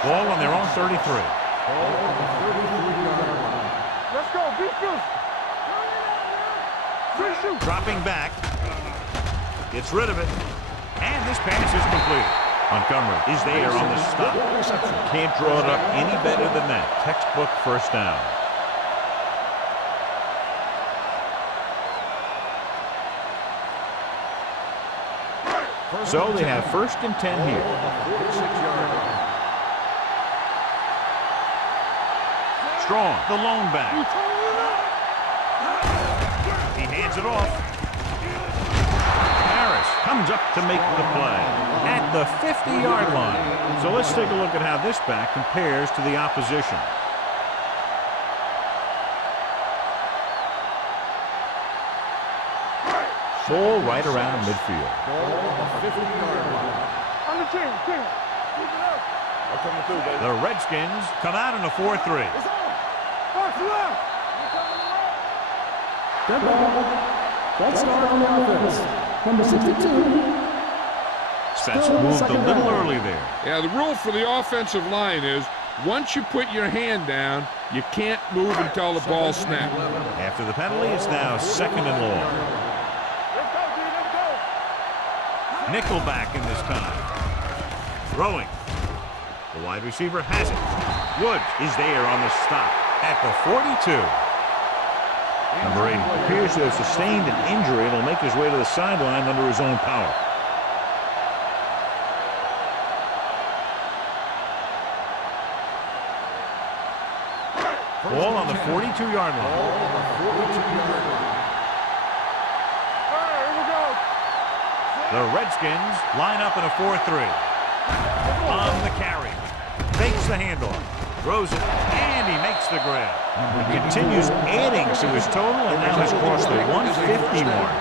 Ball on their own 33. Let's go. Beat this. Dropping back. Gets rid of it. And this pass is completed. Montgomery is there on the stop. Can't draw it up any better than that. Textbook first down. So they have first and 10 here. Strong, the lone back. He hands it off. Harris comes up to make the play at the 50-yard line. So let's take a look at how this back compares to the opposition. Ball right around midfield. On the team. Keep it up. I'm coming through, baby. The Redskins come out in a 4-3. It's on. Box left. Good ball. Ball start on the offense. Number 62. Spencer moved a little early there. Yeah, the rule for the offensive line is once you put your hand down, you can't move until the ball snaps. After the penalty, it's now second and long. Let's go, G. Let's go. Nickelback in this time. Throwing. The wide receiver has it. Woods is there on the stop at the 42. Number 8 appears to have sustained an injury and will make his way to the sideline under his own power. Ball on the 42-yard line. Here we go. The Redskins line up in a 4-3. On the carry. Fakes the handoff. Throws it, and he makes the grab. He continues adding to his total and now has crossed the 150 mark.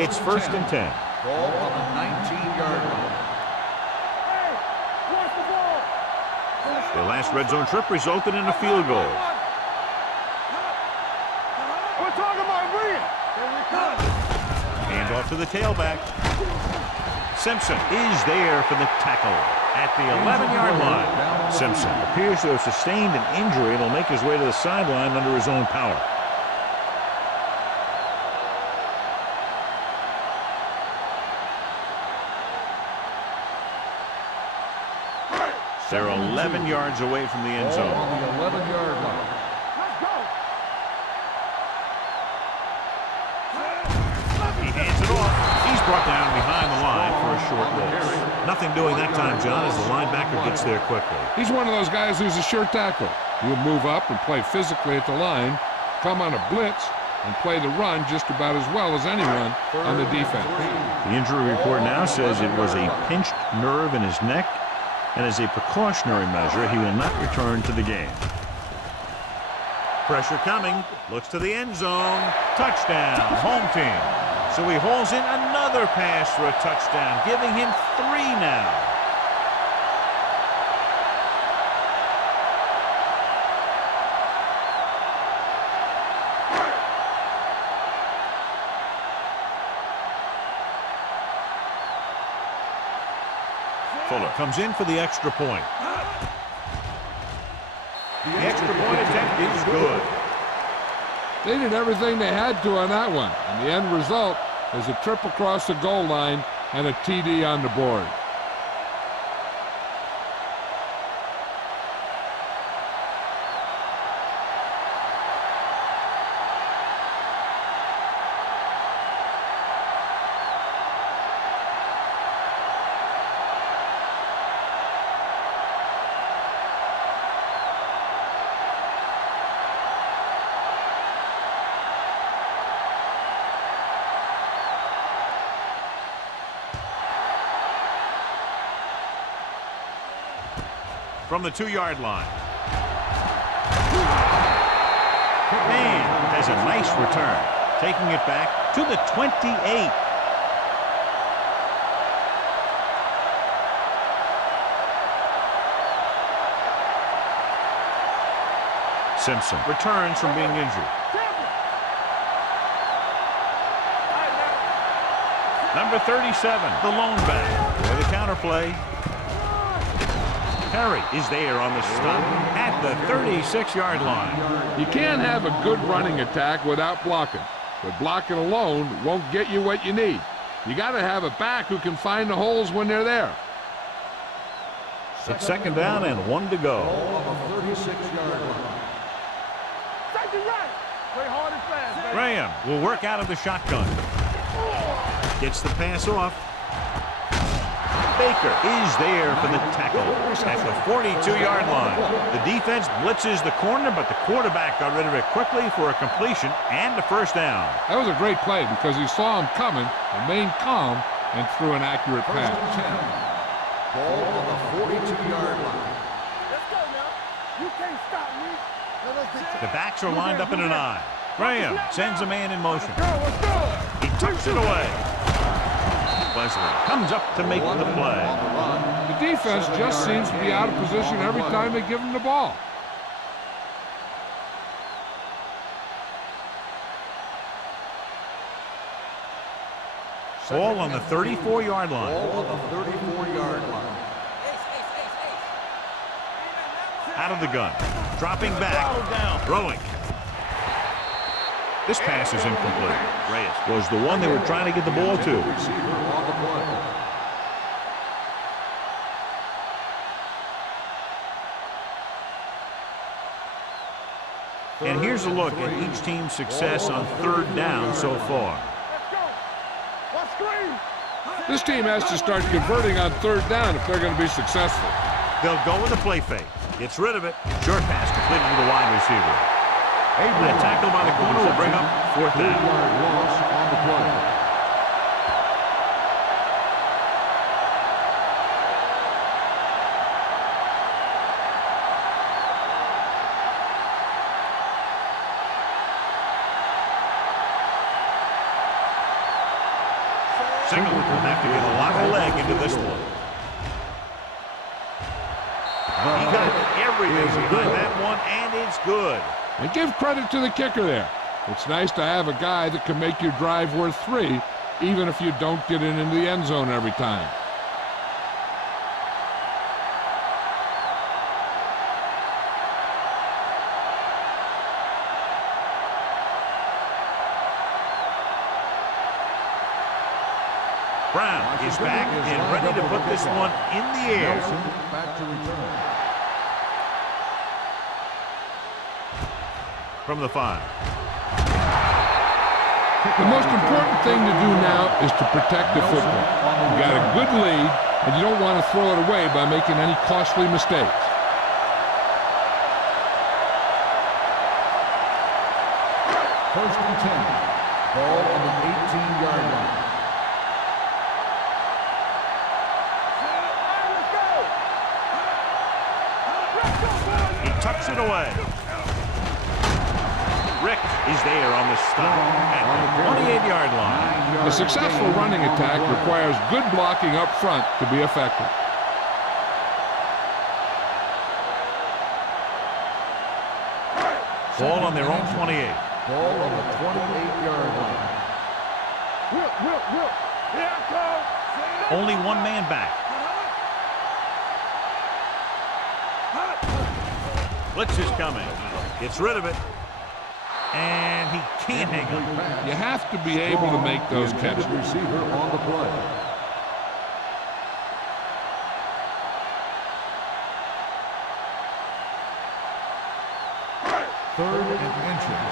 It's first and 10. Ball on the 19-yard line. Hey, watch the ball. The last red zone trip resulted in a field goal. We're talking about Reed. Here we come. Hand off to the tailback. Simpson is there for the tackle at the 11-yard line. Simpson appears to have sustained an injury and will make his way to the sideline under his own power. They're 11 yards away from the end Ball zone. on the 11-yard line. Let's go. He hands it off. He's brought down behind the line for a short loss. Nothing doing that time, John, as the linebacker gets there quickly. He's one of those guys who's a sure tackle. He'll move up and play physically at the line, come on a blitz, and play the run just about as well as anyone on the defense. The injury report now says it was a pinched nerve in his neck And as a precautionary measure, he will not return to the game. Pressure coming. Looks to the end zone. Touchdown, home team. So he hauls in another pass for a touchdown, giving him 3 now. Fuller comes in for the extra point. The extra point attempt is good. They did everything they had to on that one, and the end result is a trip across the goal line and a TD on the board. From the 2-yard line. Man has a nice return, taking it back to the 28. Simpson returns from being injured. Number 37, the lone back, for the counterplay. Perry is there on the stop at the 36-yard line. You can't have a good running attack without blocking, but blocking alone won't get you what you need. You got to have a back who can find the holes when they're there. It's second down and 1 to go. On the 36-yard line. Graham will work out of the shotgun. Gets the pass off. Baker is there for the tackle at the 42-yard line. The defense blitzes the corner, but the quarterback got rid of it quickly for a completion and a first down. That was a great play because he saw him coming, remained calm, and threw an accurate pass. Ball on the 42-yard line. Let's go now. You can't stop me. The backs are lined up in an I. Graham sends a man in motion. Let's go. He tucks it away. Wesley comes up to make the play. The defense just seems to be out of position every time they give him the ball. Ball on the 34-yard line. Ball on the 34-yard line. Out of the gun. Dropping back. Throwing. This pass is incomplete. Reyes was the one they were trying to get the ball to. Receiver on the play. And here's a look at each team's success on 3rd down so far. This team has to start converting on 3rd down if they're going to be successful. They'll go with a play fake. Gets rid of it. Short pass completed to the wide receiver. That tackle by the corner will bring up 4th down. 3-yard loss on the play. Singleton will have to get a lot of leg into this one. He got everything behind that one, and it's good. And give credit to the kicker there. It's nice to have a guy that can make your drive worth 3, even if you don't get it into the end zone every time. Brown is back and ready to put this one in the air. Back to return. From the 5. The most important thing to do now is to protect the football. You got a good lead, and you don't want to throw it away by making any costly mistakes. First and 10. Ball on the 18-yard line. knocks it away. Rick is there on the stop at the 28-yard line. A successful running attack requires good blocking up front to be effective. Ball on their own 28. Ball on the 28-yard line. Whip. Here I come. Only one man back. Blitz is coming. Gets rid of it. And he can't hang on. You have to be able to make those catches. Receiver on the play. Third and inches.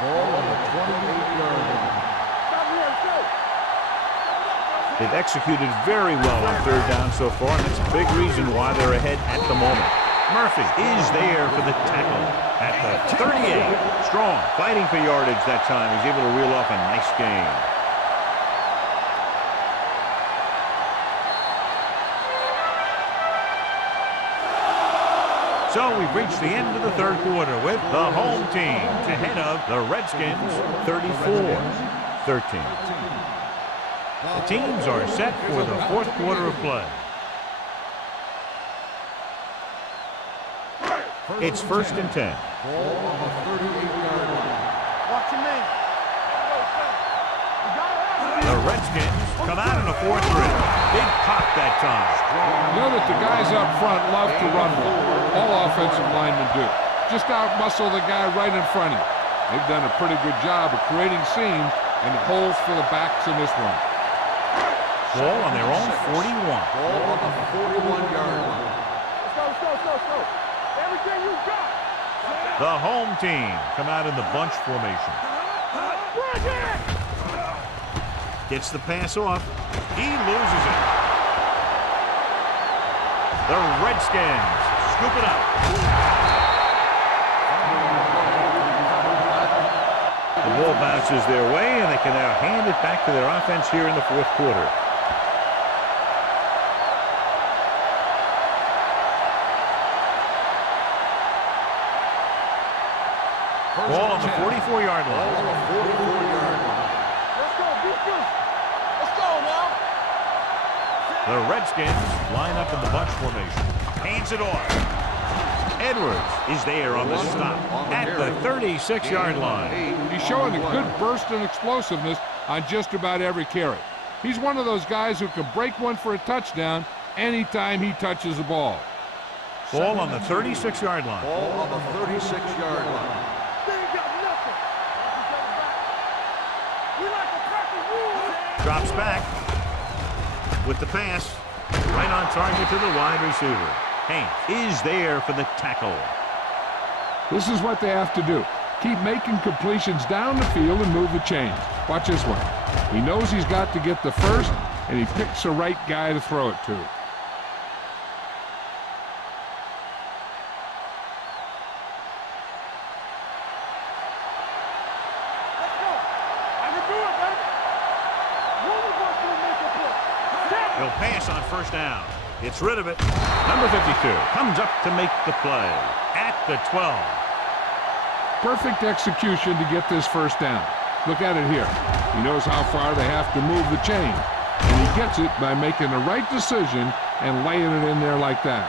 Ball on the 28-yard line. They've executed very well on third down so far, and that's a big reason why they're ahead at the moment. Murphy is there for the tackle at the 38. Strong, fighting for yardage that time. He's able to reel off a nice gain. So we've reached the end of the third quarter with the home team ahead of the Redskins 34-13. The teams are set for the fourth quarter of play. It's 1st and 10. Ball on the 38-yard line. Watch your man. The Redskins come out in a 4-3. Big pop that time. You know that the guys up front love to run well. All offensive linemen do. Just out-muscle the guy right in front of you. They've done a pretty good job of creating seams and holes for the backs in this one. Ball on their own 41. Ball on the 41-yard line. Let's go. Everything you got. The home team come out in the bunch formation. Gets the pass off. He loses it. The Redskins scoop it up. The ball bounces their way, and they can now hand it back to their offense here in the fourth quarter. Ball on the 44-yard line. Ball on the 44-yard line. Let's go, defense. Let's go now. The Redskins line up in the bunch formation. Hands it off. Edwards is there on the stop at the 36-yard line. He's showing a good burst and explosiveness on just about every carry. He's one of those guys who can break one for a touchdown anytime he touches the ball. Ball on the 36-yard line. Ball on the 36-yard line. Drops back with the pass. Right on target to the wide receiver. Haynes is there for the tackle. This is what they have to do. Keep making completions down the field and move the chains. Watch this one. He knows he's got to get the first, and he picks the right guy to throw it to. He'll pass on first down. Gets rid of it. Number 52 comes up to make the play at the 12. Perfect execution to get this first down. Look at it here. He knows how far they have to move the chain. And he gets it by making the right decision and laying it in there like that.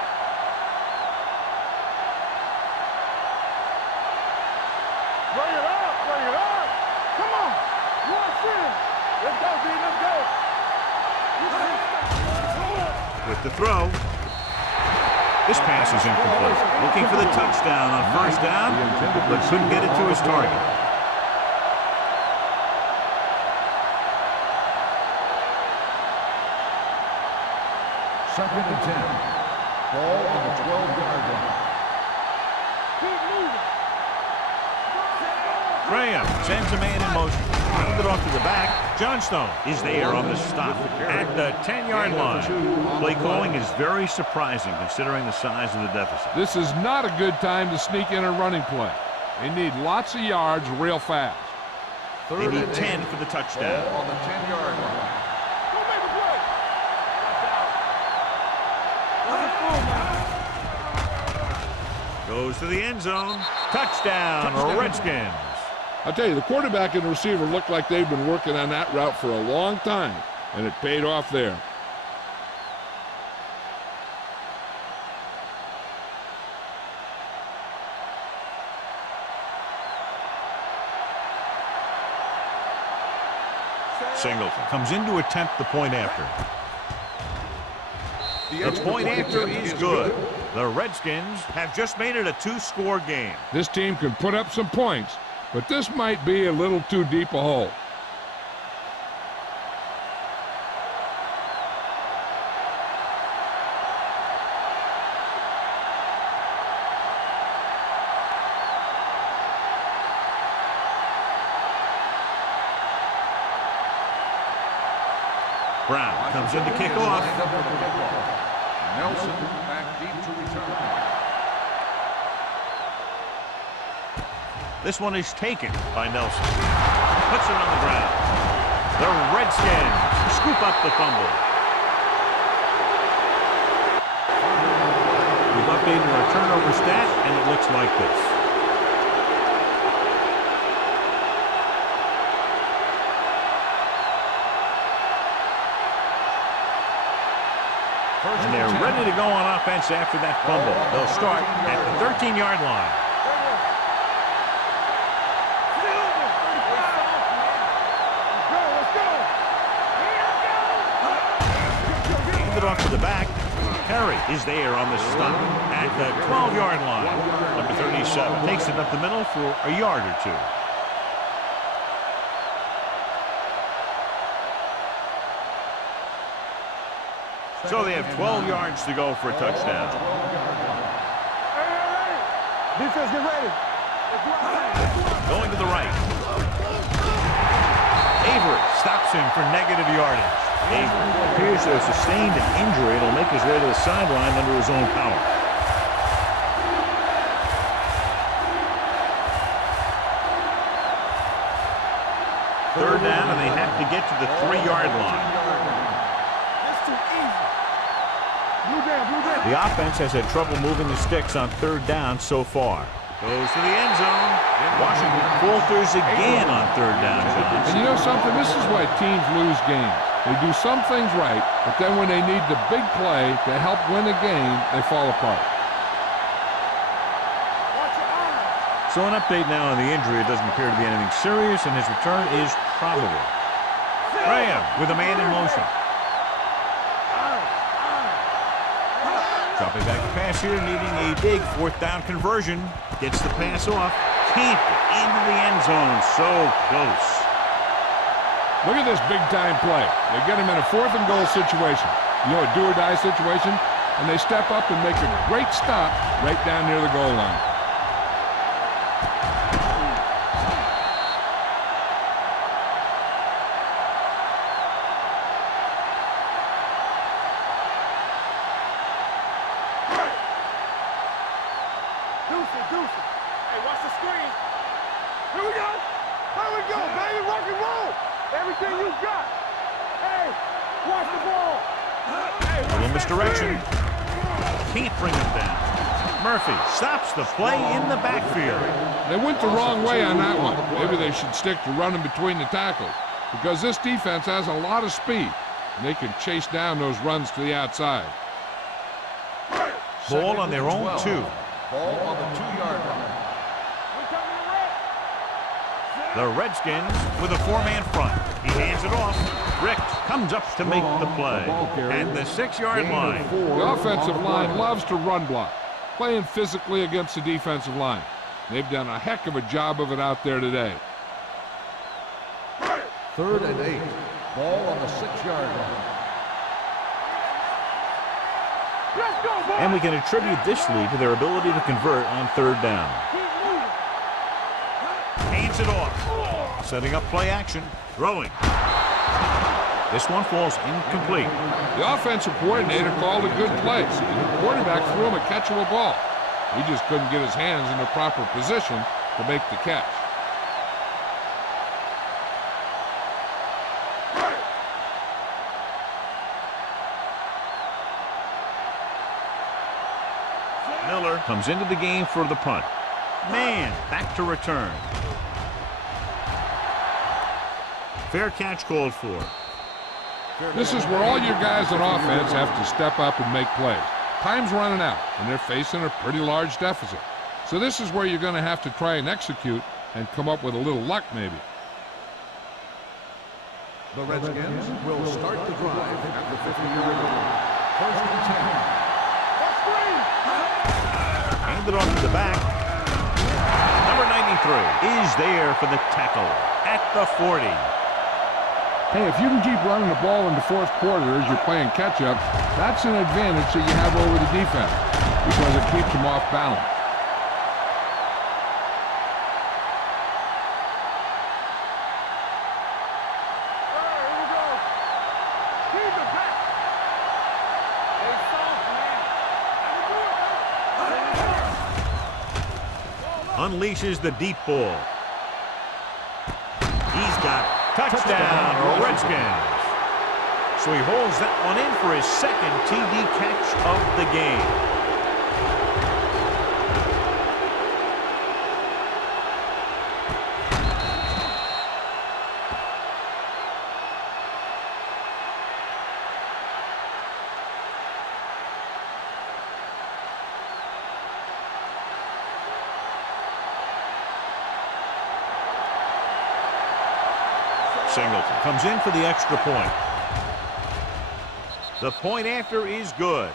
Bring it up. Come on. Watch it. Let's go, D. Let's go. With the throw. This pass is incomplete. Looking for the touchdown on first down, but couldn't get it to his target. Second and 10. Ball on the 12-yard line. Keep moving. Graham sends a man in motion. Hand it off to the back. Johnstone is there on the stop at the 10-yard line. Play calling is very surprising considering the size of the deficit. This is not a good time to sneak in a running play. They need lots of yards real fast. They need 10 for the touchdown. Ball on the 10-yard line. Go make a play. Watch out. Let's go, man. Goes to the end zone. Touchdown, Redskins. I'll tell you, the quarterback and the receiver look like they've been working on that route for a long time, and it paid off there. Singleton comes in to attempt the point after. The point after is good. The Redskins have just made it a two-score game. This team can put up some points, but this might be a little too deep a hole. Brown comes in to kick off. Nelson back deep to return. This one is taken by Nelson. Puts it on the ground. The Redskins scoop up the fumble. We've updated our turnover stat, and it looks like this. And they're ready to go on offense after that fumble. They'll start at the 13-yard line. Hand it off to the back. Perry is there on the stop at the 12-yard line. Number 37 takes it up the middle for a yard or two. So they have 12 yards to go for a touchdown. Defense, get ready. Going to the right. Avery stops him for negative yardage. Avery appears to have sustained an injury. It'll make his way to the sideline under his own power. Third down, and they have to get to the 3-yard line. The offense has had trouble moving the sticks on third down so far. Goes to the end zone. Washington falters again on third down, John. And you know something? This is why teams lose games. They do some things right, but then when they need the big play to help win a game, they fall apart. So an update now on the injury. It doesn't appear to be anything serious, and his return is probable. Graham with a man in motion. Dropping back the pass here, needing a big fourth down conversion. Gets the pass off. Can't get into the end zone. So close. Look at this big-time play. They get him in a 4th and goal situation. You know, a do-or-die situation. And they step up and make a great stop right down near the goal line. Hey, watch the screen. Here we go. Here we go, baby. Rock and roll. Everything you got. Hey, watch the ball. Hey, little misdirection. Can't bring him down. Murphy stops the play in the backfield. They went the wrong way on that one. Maybe they should stick to running between the tackles, because this defense has a lot of speed, and they can chase down those runs to the outside. Ball on their own 2. Ball on the 2-yard line. The Redskins with a 4-man front. He hands it off. Rick comes up to make the play. And the 6-yard line. The offensive line loves to run block, playing physically against the defensive line. They've done a heck of a job of it out there today. 3rd and 8. Ball on the 6-yard line. And we can attribute this lead to their ability to convert on third down. Hands it off. Setting up play action. Throwing. This one falls incomplete. The offensive coordinator called a good play, and the quarterback threw him a catchable ball. He just couldn't get his hands in the proper position to make the catch. Miller comes into the game for the punt. Man, back to return. Fair catch called for. This is where all your guys on offense have to step up and make plays. Time's running out, and they're facing a pretty large deficit. So this is where you're going to have to try and execute and come up with a little luck, maybe. The Redskins will start the drive at the 50-yard line. First and 10. Handed off to the back. Number 93 is there for the tackle at the 40. Hey, if you can keep running the ball in the fourth quarter as you're playing catch-up, that's an advantage that you have over the defense because it keeps them off balance. Unleashes the deep ball. He's got touchdown, Redskins. So he holds that one in for his second TD catch of the game. Singleton comes in for the extra point. The point after is good.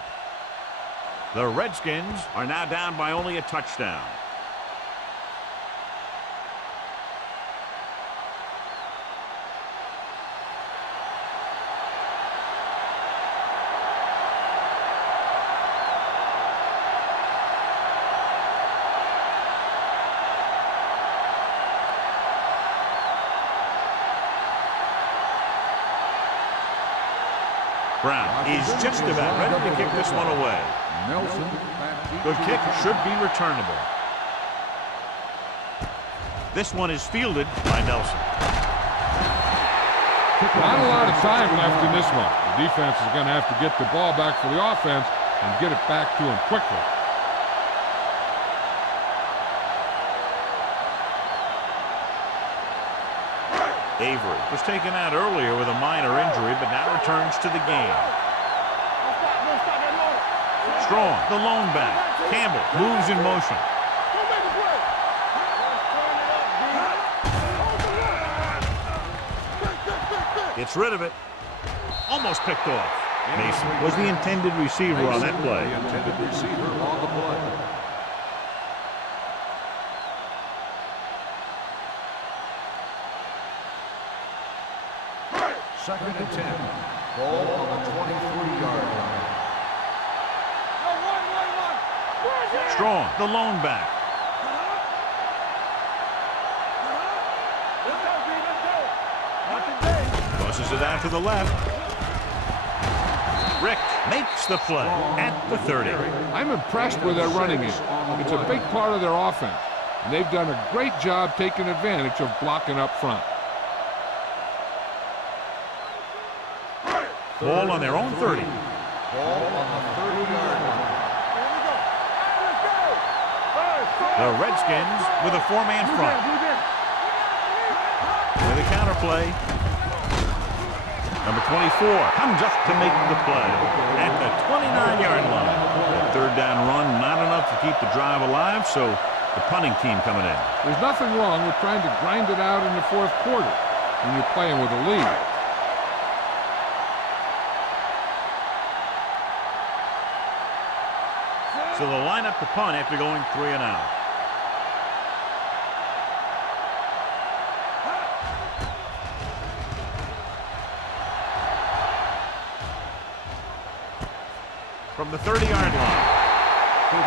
The Redskins are now down by only a touchdown. Brown is just about ready to kick this one away. Good kick, should be returnable. This one is fielded by Nelson. Not a lot of time left in this one. The defense is going to have to get the ball back for the offense and get it back to him quickly. Avery was taken out earlier with a minor injury, but now returns to the game. Strong, the lone back. Campbell moves in motion. Gets rid of it. Almost picked off. Mason was the intended receiver on that play. The intended receiver on the play. Second and 10. Ball on the 23-yard line. Strong, the lone back. Tosses it out to the left. Rick makes the play at the 30. I'm impressed with their running game. It's a big part of their offense, and they've done a great job taking advantage of blocking up front. Ball on their own 30. Ball on the 30-yard line. The Redskins with a four-man front. With a counterplay. Number 24 comes up to make the play at the 29-yard line. That third down run, not enough to keep the drive alive, so the punting team coming in. There's nothing wrong with trying to grind it out in the fourth quarter when you're playing with a lead. So they'll line up the punt after going 3 and out. From the 30-yard line.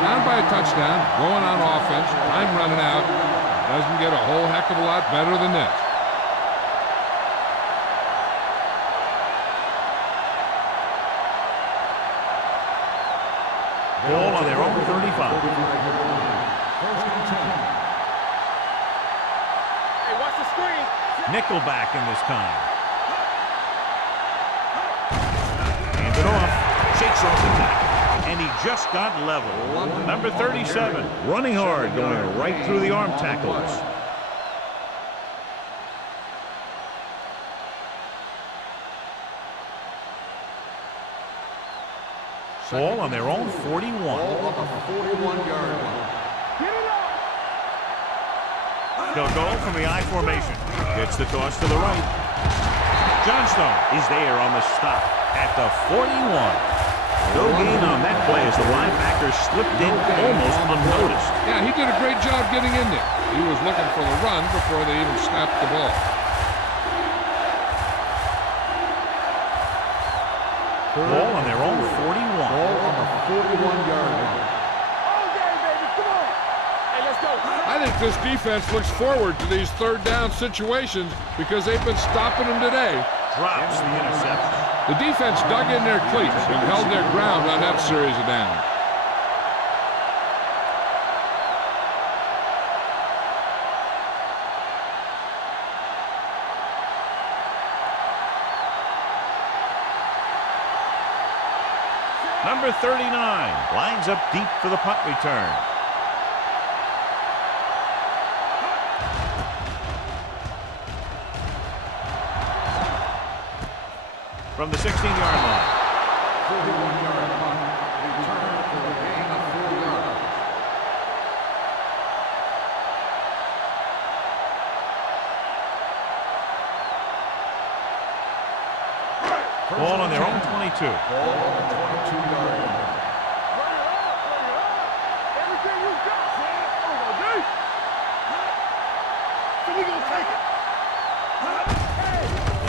Down by a touchdown, going on offense, time running out. Doesn't get a whole heck of a lot better than this. Ball on their own 35. First and 10. Hey, watch the screen. Nickelback in this time. Hands it off. Shakes off the tackle. and he just got level. Number 37, running hard, going right through the arm tackles. Ball on their own 41. Ball on the 41-yard line. They'll go from the I formation. Gets the toss to the right. Johnstone is there on the stop at the 41. No gain on that play as the linebacker slipped in almost unnoticed. Yeah, he did a great job getting in there. He was looking for the run before they even snapped the ball. Ball on their own 41. Ball on the 41-yard line. I think this defense looks forward to these third down situations because they've been stopping them today. Drops the interception. The defense dug in their cleats and held their ground on that series of downs. Number 39 lines up deep for the punt return. From the 16-yard line. 41-yard punt. Return for a gain of 4 yards. Ball on their own 22. Ball on the 22-yard line. Everything you got, man. Over, D. So we gonna take it.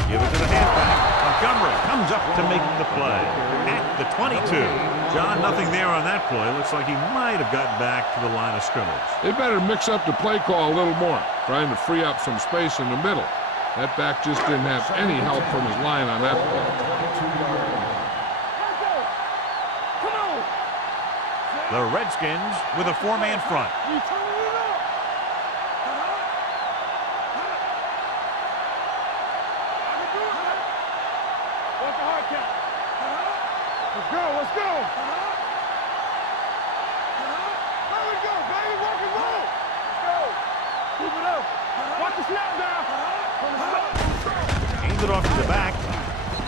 Give it to the halfback. Montgomery comes up to make the play at the 22. John, nothing there on that play. Looks like he might have gotten back to the line of scrimmage. They better mix up the play call a little more, trying to free up some space in the middle. That back just didn't have any help from his line on that play. The Redskins with a four-man front. Let's go. There we go, baby. Rock and roll. Let's go. Keep it up. Watch the snap now. Hands it off to the back.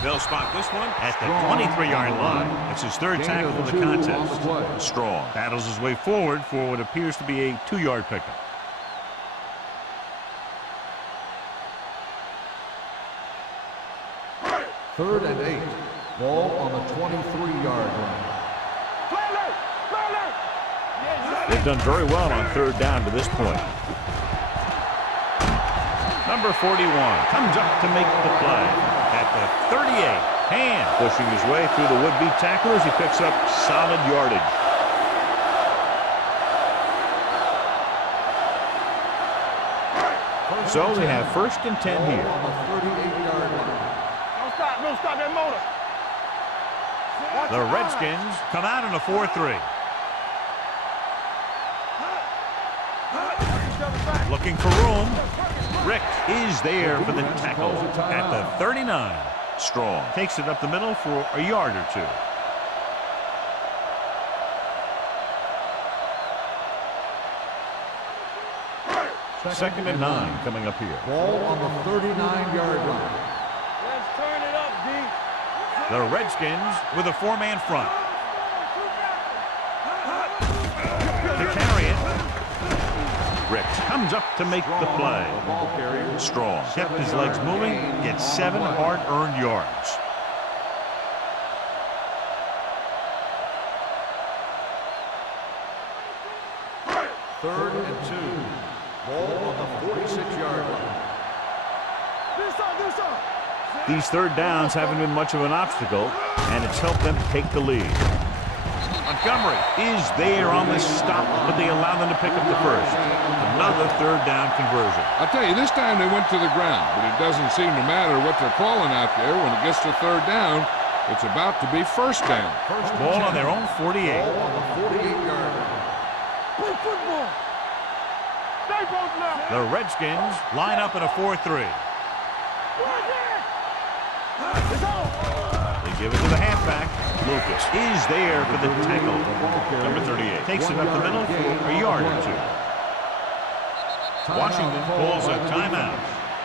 They'll spot this one at the 23-yard line. It's his third tackle of the contest. Strong battles his way forward for what appears to be a 2-yard pickup. Third and 8. Ball on the 23-yard line. They've done very well on third down to this point. Number 41 comes up to make the play at the 38. Hand pushing his way through the would-be tacklers. He picks up solid yardage. So they have first and 10 here. On the 38-yard line. Don't stop that motor. The Redskins come out in a 4-3. Looking for room. Rick is there for the tackle at the 39. Strong takes it up the middle for a yard or two. Second and 9 coming up here. Ball on the 39-yard line. Let's turn it up, D. The Redskins with a four-man front. To carry it. Rick comes up to make the play. Strong kept his legs moving, gets 7 hard-earned yards. Third and 2. Ball on the 46-yard line. These third downs haven't been much of an obstacle, and it's helped them take the lead. Montgomery is there on the stop, but they allow them to pick up the first. Another third down conversion. I'll tell you, this time they went to the ground, but it doesn't seem to matter what they're calling out there. When it gets to third down, it's about to be first down. Ball on their own 48. Ball on the 48-yard line. Play football. Stay both now. The Redskins line up in a 4-3. They give it to the halfback. Lucas is there for the tackle. Number 38 takes it up the middle for a yard or two. Washington pulls a timeout.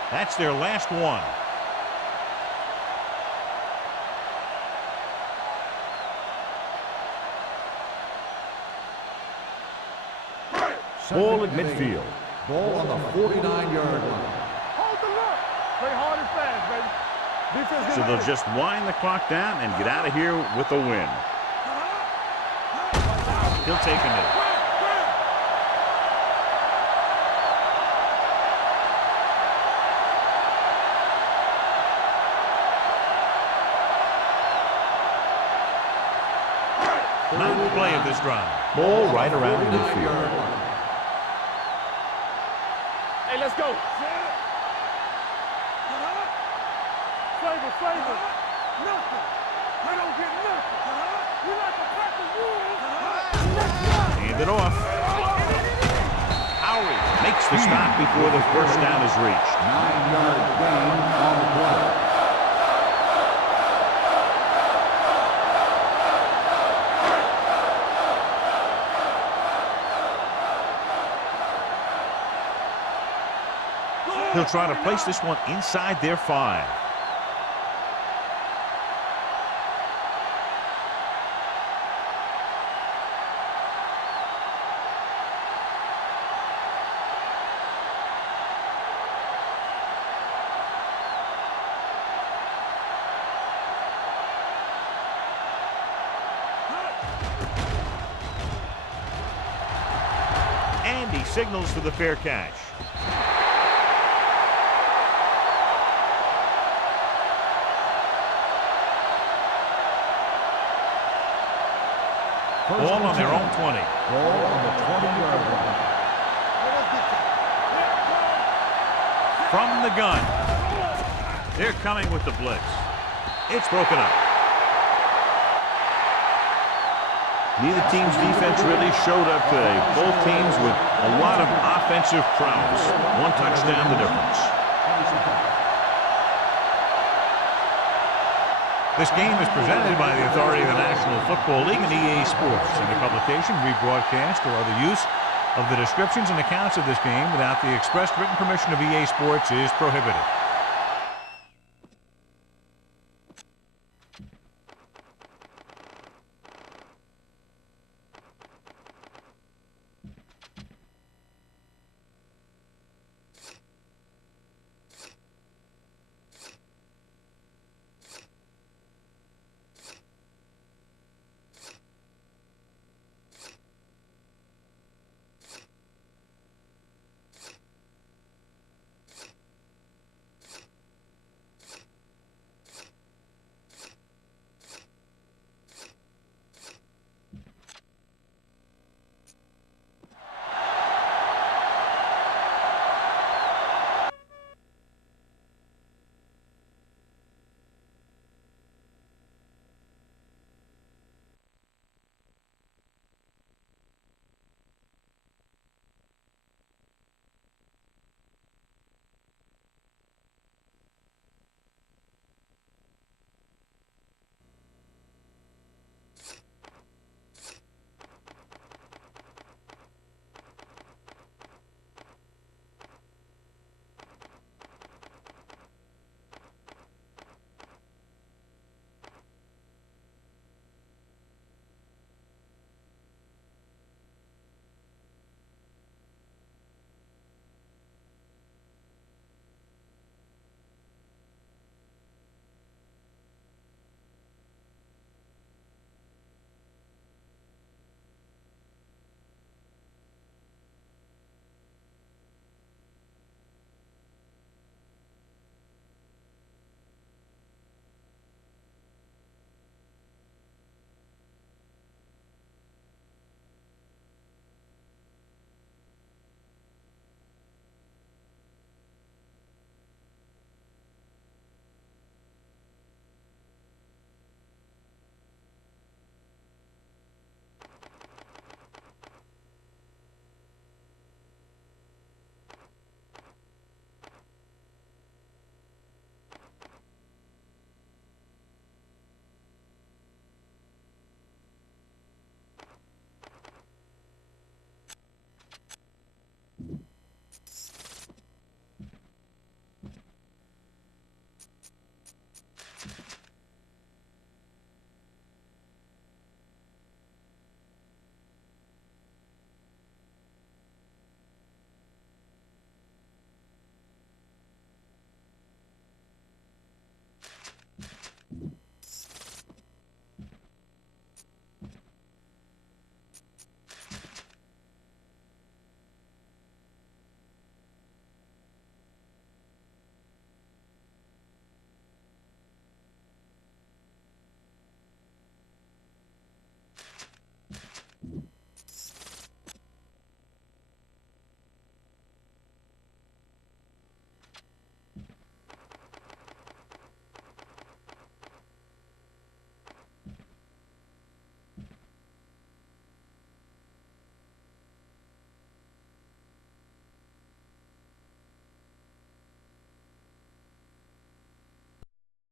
That's their last one. Ball at midfield. Ball on the 49-yard line. Hold the look. Play hard and fast, baby. Defense So they'll just wind the clock down and get out of here with a win. He'll take a minute. Ninth play of this drive. Ball right around midfield. Hey, let's go. Flavor. Nothing. You don't get nothing. You like a pack of wolves. Hand it off. Howie makes the stop before the first down is reached. 9-yard gain on the play. He'll try to place this one inside their 5. And he signals for the fair catch. Ball on their own 20. Ball on the 20-yard line. From the gun. They're coming with the blitz. It's broken up. Neither team's defense really showed up today. Both teams with a lot of offensive prowess. One touchdown the difference. This game is presented by the authority of the National Football League and EA Sports. Any publication, rebroadcast, or other use of the descriptions and accounts of this game without the express written permission of EA Sports is prohibited.